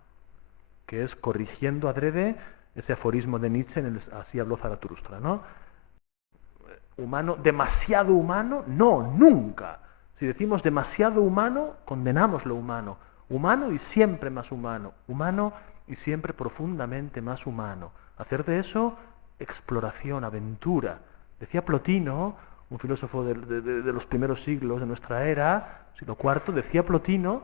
que es corrigiendo adrede ese aforismo de Nietzsche en el Así habló Zaratustra, ¿no? Humano, demasiado humano, no, nunca. Si decimos demasiado humano, condenamos lo humano. Humano y siempre más humano. Humano y siempre profundamente más humano. Hacer de eso exploración, aventura. Decía Plotino, un filósofo de los primeros siglos de nuestra era, siglo IV, decía Plotino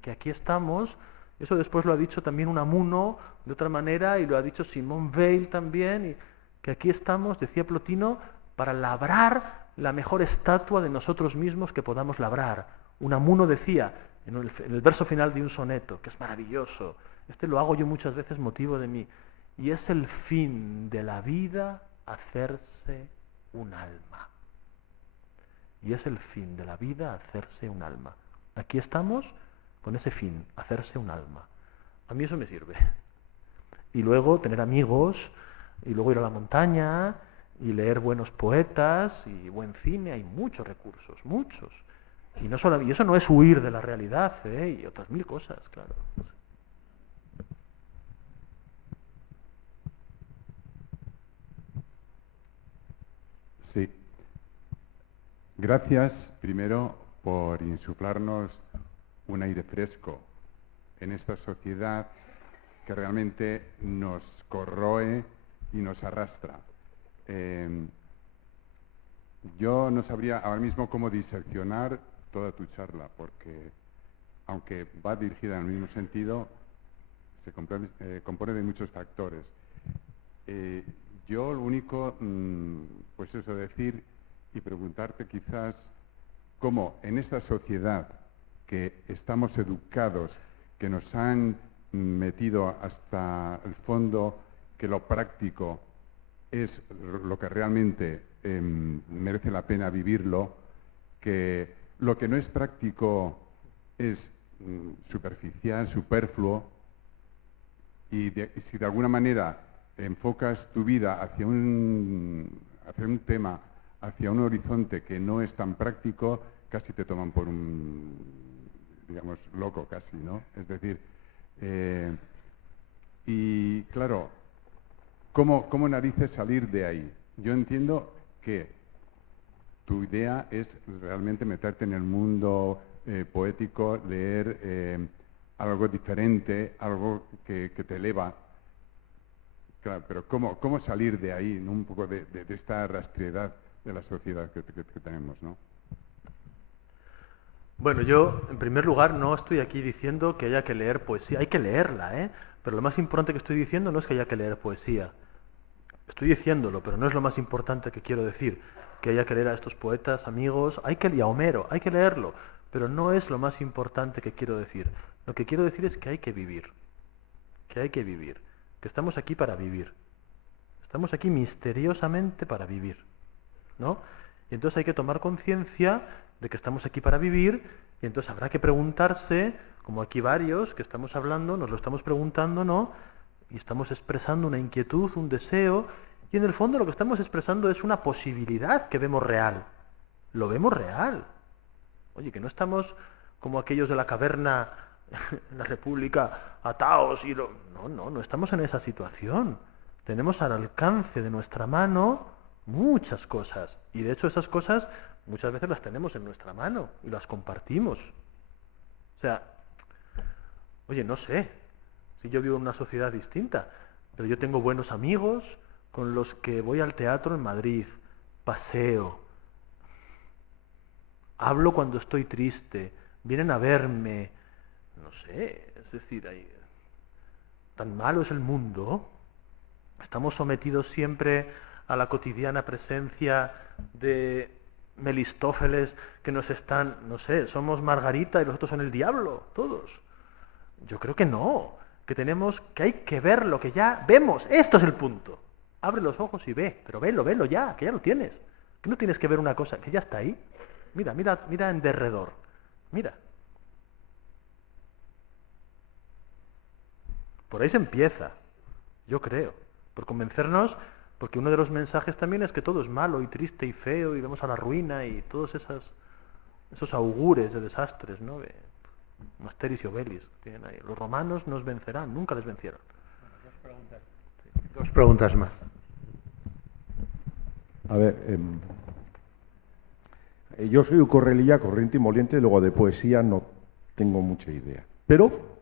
que aquí estamos, eso después lo ha dicho también Unamuno de otra manera y lo ha dicho Simone Weil también, y que aquí estamos, decía Plotino, para labrar la mejor estatua de nosotros mismos que podamos labrar. Unamuno decía, en el verso final de un soneto, que es maravilloso, este lo hago yo muchas veces motivo de mí, y es el fin de la vida hacerse un alma. Y es el fin de la vida hacerse un alma. Aquí estamos con ese fin, hacerse un alma. A mí eso me sirve. Y luego tener amigos, y luego ir a la montaña, y leer buenos poetas y buen cine, hay muchos recursos, muchos. Y eso no es huir de la realidad, y otras mil cosas, claro. Sí. Gracias, primero, por insuflarnos un aire fresco en esta sociedad que realmente nos corroe y nos arrastra. Yo no sabría ahora mismo cómo diseccionar toda tu charla, porque aunque va dirigida en el mismo sentido, se compone de muchos factores. Yo lo único, pues eso, decir y preguntarte quizás cómo en esta sociedad que estamos educados, que nos han metido hasta el fondo que lo práctico es lo que realmente merece la pena vivirlo, que lo que no es práctico es superficial, superfluo, y si de alguna manera enfocas tu vida hacia un tema, hacia un horizonte que no es tan práctico, casi te toman por un, digamos, loco casi, ¿no? Es decir, y claro, ¿cómo narices salir de ahí? Yo entiendo que tu idea es realmente meterte en el mundo poético, leer algo diferente, algo que te eleva. Claro, pero ¿cómo salir de ahí, ¿no? Un poco de esta rastriedad de la sociedad que tenemos, ¿no? Bueno, yo, en primer lugar, no estoy aquí diciendo que haya que leer poesía. Hay que leerla, pero lo más importante que estoy diciendo no es que haya que leer poesía. Estoy diciéndolo, pero no es lo más importante que quiero decir. Que haya que leer a estos poetas, amigos, y a Homero, hay que leerlo, pero no es lo más importante que quiero decir. Lo que quiero decir es que hay que vivir, que estamos aquí para vivir. Estamos aquí misteriosamente para vivir, ¿no? Y entonces hay que tomar conciencia de que estamos aquí para vivir, y entonces habrá que preguntarse, como aquí varios que estamos hablando, nos lo estamos preguntando, ¿no? Y estamos expresando una inquietud, un deseo, y en el fondo lo que estamos expresando es una posibilidad que vemos real. Lo vemos real. Oye, que no estamos como aquellos de la caverna en la República, ataos, y no estamos en esa situación. Tenemos al alcance de nuestra mano muchas cosas, y de hecho esas cosas muchas veces las tenemos en nuestra mano y las compartimos. O sea, oye, no sé si yo vivo en una sociedad distinta, pero yo tengo buenos amigos con los que voy al teatro en Madrid, paseo, hablo cuando estoy triste, vienen a verme, no sé, es decir, tan malo es el mundo, estamos sometidos siempre a la cotidiana presencia de Melistófeles que nos están, no sé, somos Margarita y los otros son el diablo, todos. Yo creo que no, que hay que ver lo que ya vemos. Esto es el punto. Abre los ojos y ve, pero velo ya, que ya lo tienes. Que no tienes que ver una cosa, que ya está ahí. Mira en derredor. Mira. Por ahí se empieza, yo creo, por convencernos, porque uno de los mensajes también es que todo es malo y triste y feo y vamos a la ruina y todos esos augures de desastres, ¿no? De Asteris y Obelix que tienen ahí. Los romanos nos vencerán, nunca les vencieron. Dos preguntas más. A ver, yo soy un correlilla corriente y moliente, luego de poesía no tengo mucha idea. Pero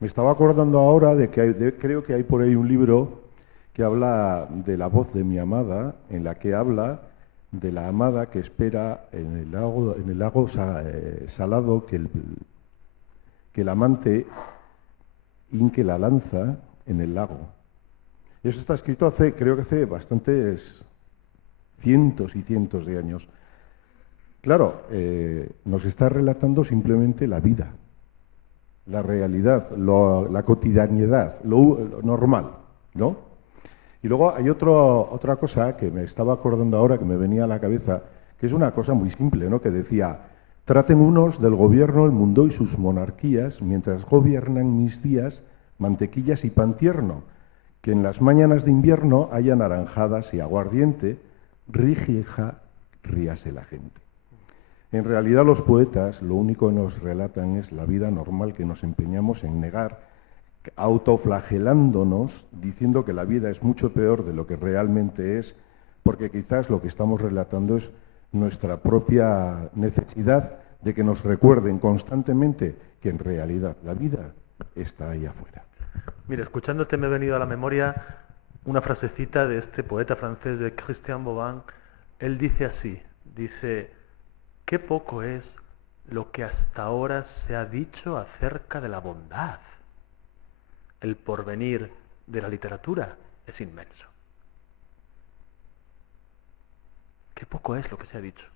me estaba acordando ahora de que creo que hay por ahí un libro que habla de la voz de mi amada, en la que habla de la amada que espera en el lago salado que el amante hinque la lanza en el lago. Eso está escrito creo que hace bastantes cientos y cientos de años. Claro, nos está relatando simplemente la vida, la realidad, la cotidianidad, lo normal, ¿no? Y luego hay otra cosa que me estaba acordando ahora, que me venía a la cabeza, que es una cosa muy simple, ¿no? Que decía, traten unos del gobierno el mundo y sus monarquías, mientras gobiernan mis días mantequillas y pan tierno, que en las mañanas de invierno haya naranjadas y aguardiente, rígija, ríase la gente. En realidad los poetas lo único que nos relatan es la vida normal que nos empeñamos en negar, autoflagelándonos, diciendo que la vida es mucho peor de lo que realmente es, porque quizás lo que estamos relatando es nuestra propia necesidad de que nos recuerden constantemente que en realidad la vida está ahí afuera. Mira, escuchándote me ha venido a la memoria una frasecita de este poeta francés, de Christian Bobin. Él dice así, dice: qué poco es lo que hasta ahora se ha dicho acerca de la bondad. El porvenir de la literatura es inmenso. Qué poco es lo que se ha dicho.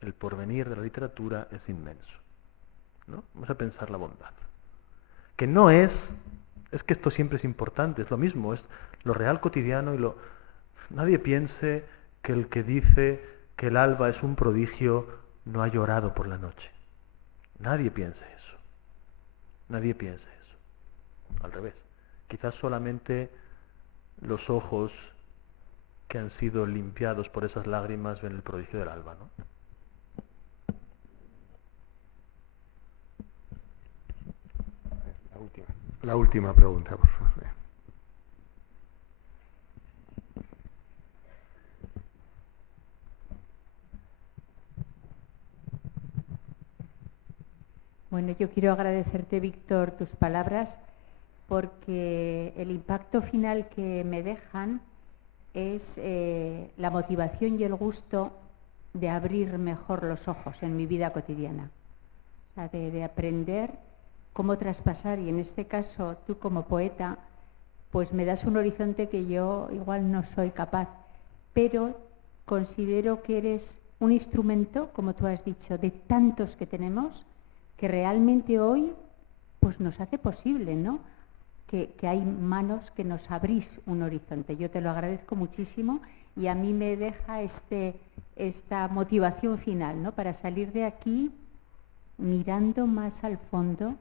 El porvenir de la literatura es inmenso, ¿no? Vamos a pensar la bondad. Que no es que esto siempre es importante, es lo mismo, es lo real cotidiano y Nadie piense que el que dice que el alba es un prodigio no ha llorado por la noche. Nadie piense eso. Nadie piense eso. Al revés. Quizás solamente los ojos que han sido limpiados por esas lágrimas ven el prodigio del alba, ¿no? La última pregunta, por favor. Bueno, yo quiero agradecerte, Víctor, tus palabras, porque el impacto final que me dejan es la motivación y el gusto de abrir mejor los ojos en mi vida cotidiana, o sea, de aprender cómo traspasar, y en este caso tú como poeta pues me das un horizonte que yo igual no soy capaz, pero considero que eres un instrumento, como tú has dicho, de tantos que tenemos, que realmente hoy pues nos hace posible, ¿no? Que hay manos que nos abrís un horizonte. Yo te lo agradezco muchísimo y a mí me deja esta motivación final, ¿no? Para salir de aquí mirando más al fondo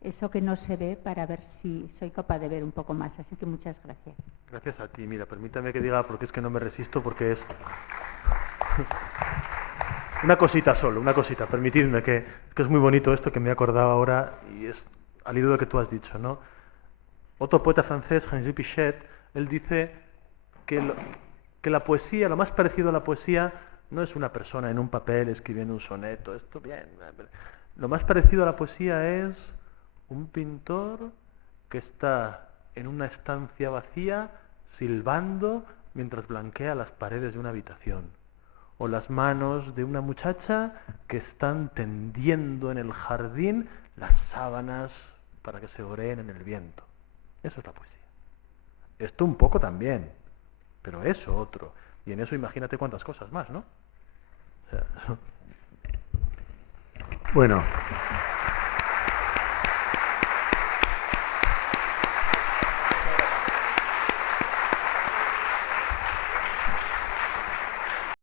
eso que no se ve, para ver si soy capaz de ver un poco más. Así que muchas gracias. Gracias a ti. Mira, permítame que diga, porque es que no me resisto, porque es... Una cosita solo, una cosita. Permitidme, que es muy bonito esto que me he acordado ahora, y es al hilo de lo que tú has dicho, ¿no? Otro poeta francés, Henri Pichet, él dice que la poesía, lo más parecido a la poesía, no es una persona en un papel escribiendo un soneto, esto bien. Lo más parecido a la poesía es un pintor que está en una estancia vacía silbando mientras blanquea las paredes de una habitación. O las manos de una muchacha que están tendiendo en el jardín las sábanas para que se oreen en el viento. Eso es la poesía. Esto un poco también, pero eso otro. Y en eso imagínate cuántas cosas más, ¿no? O sea, Bueno.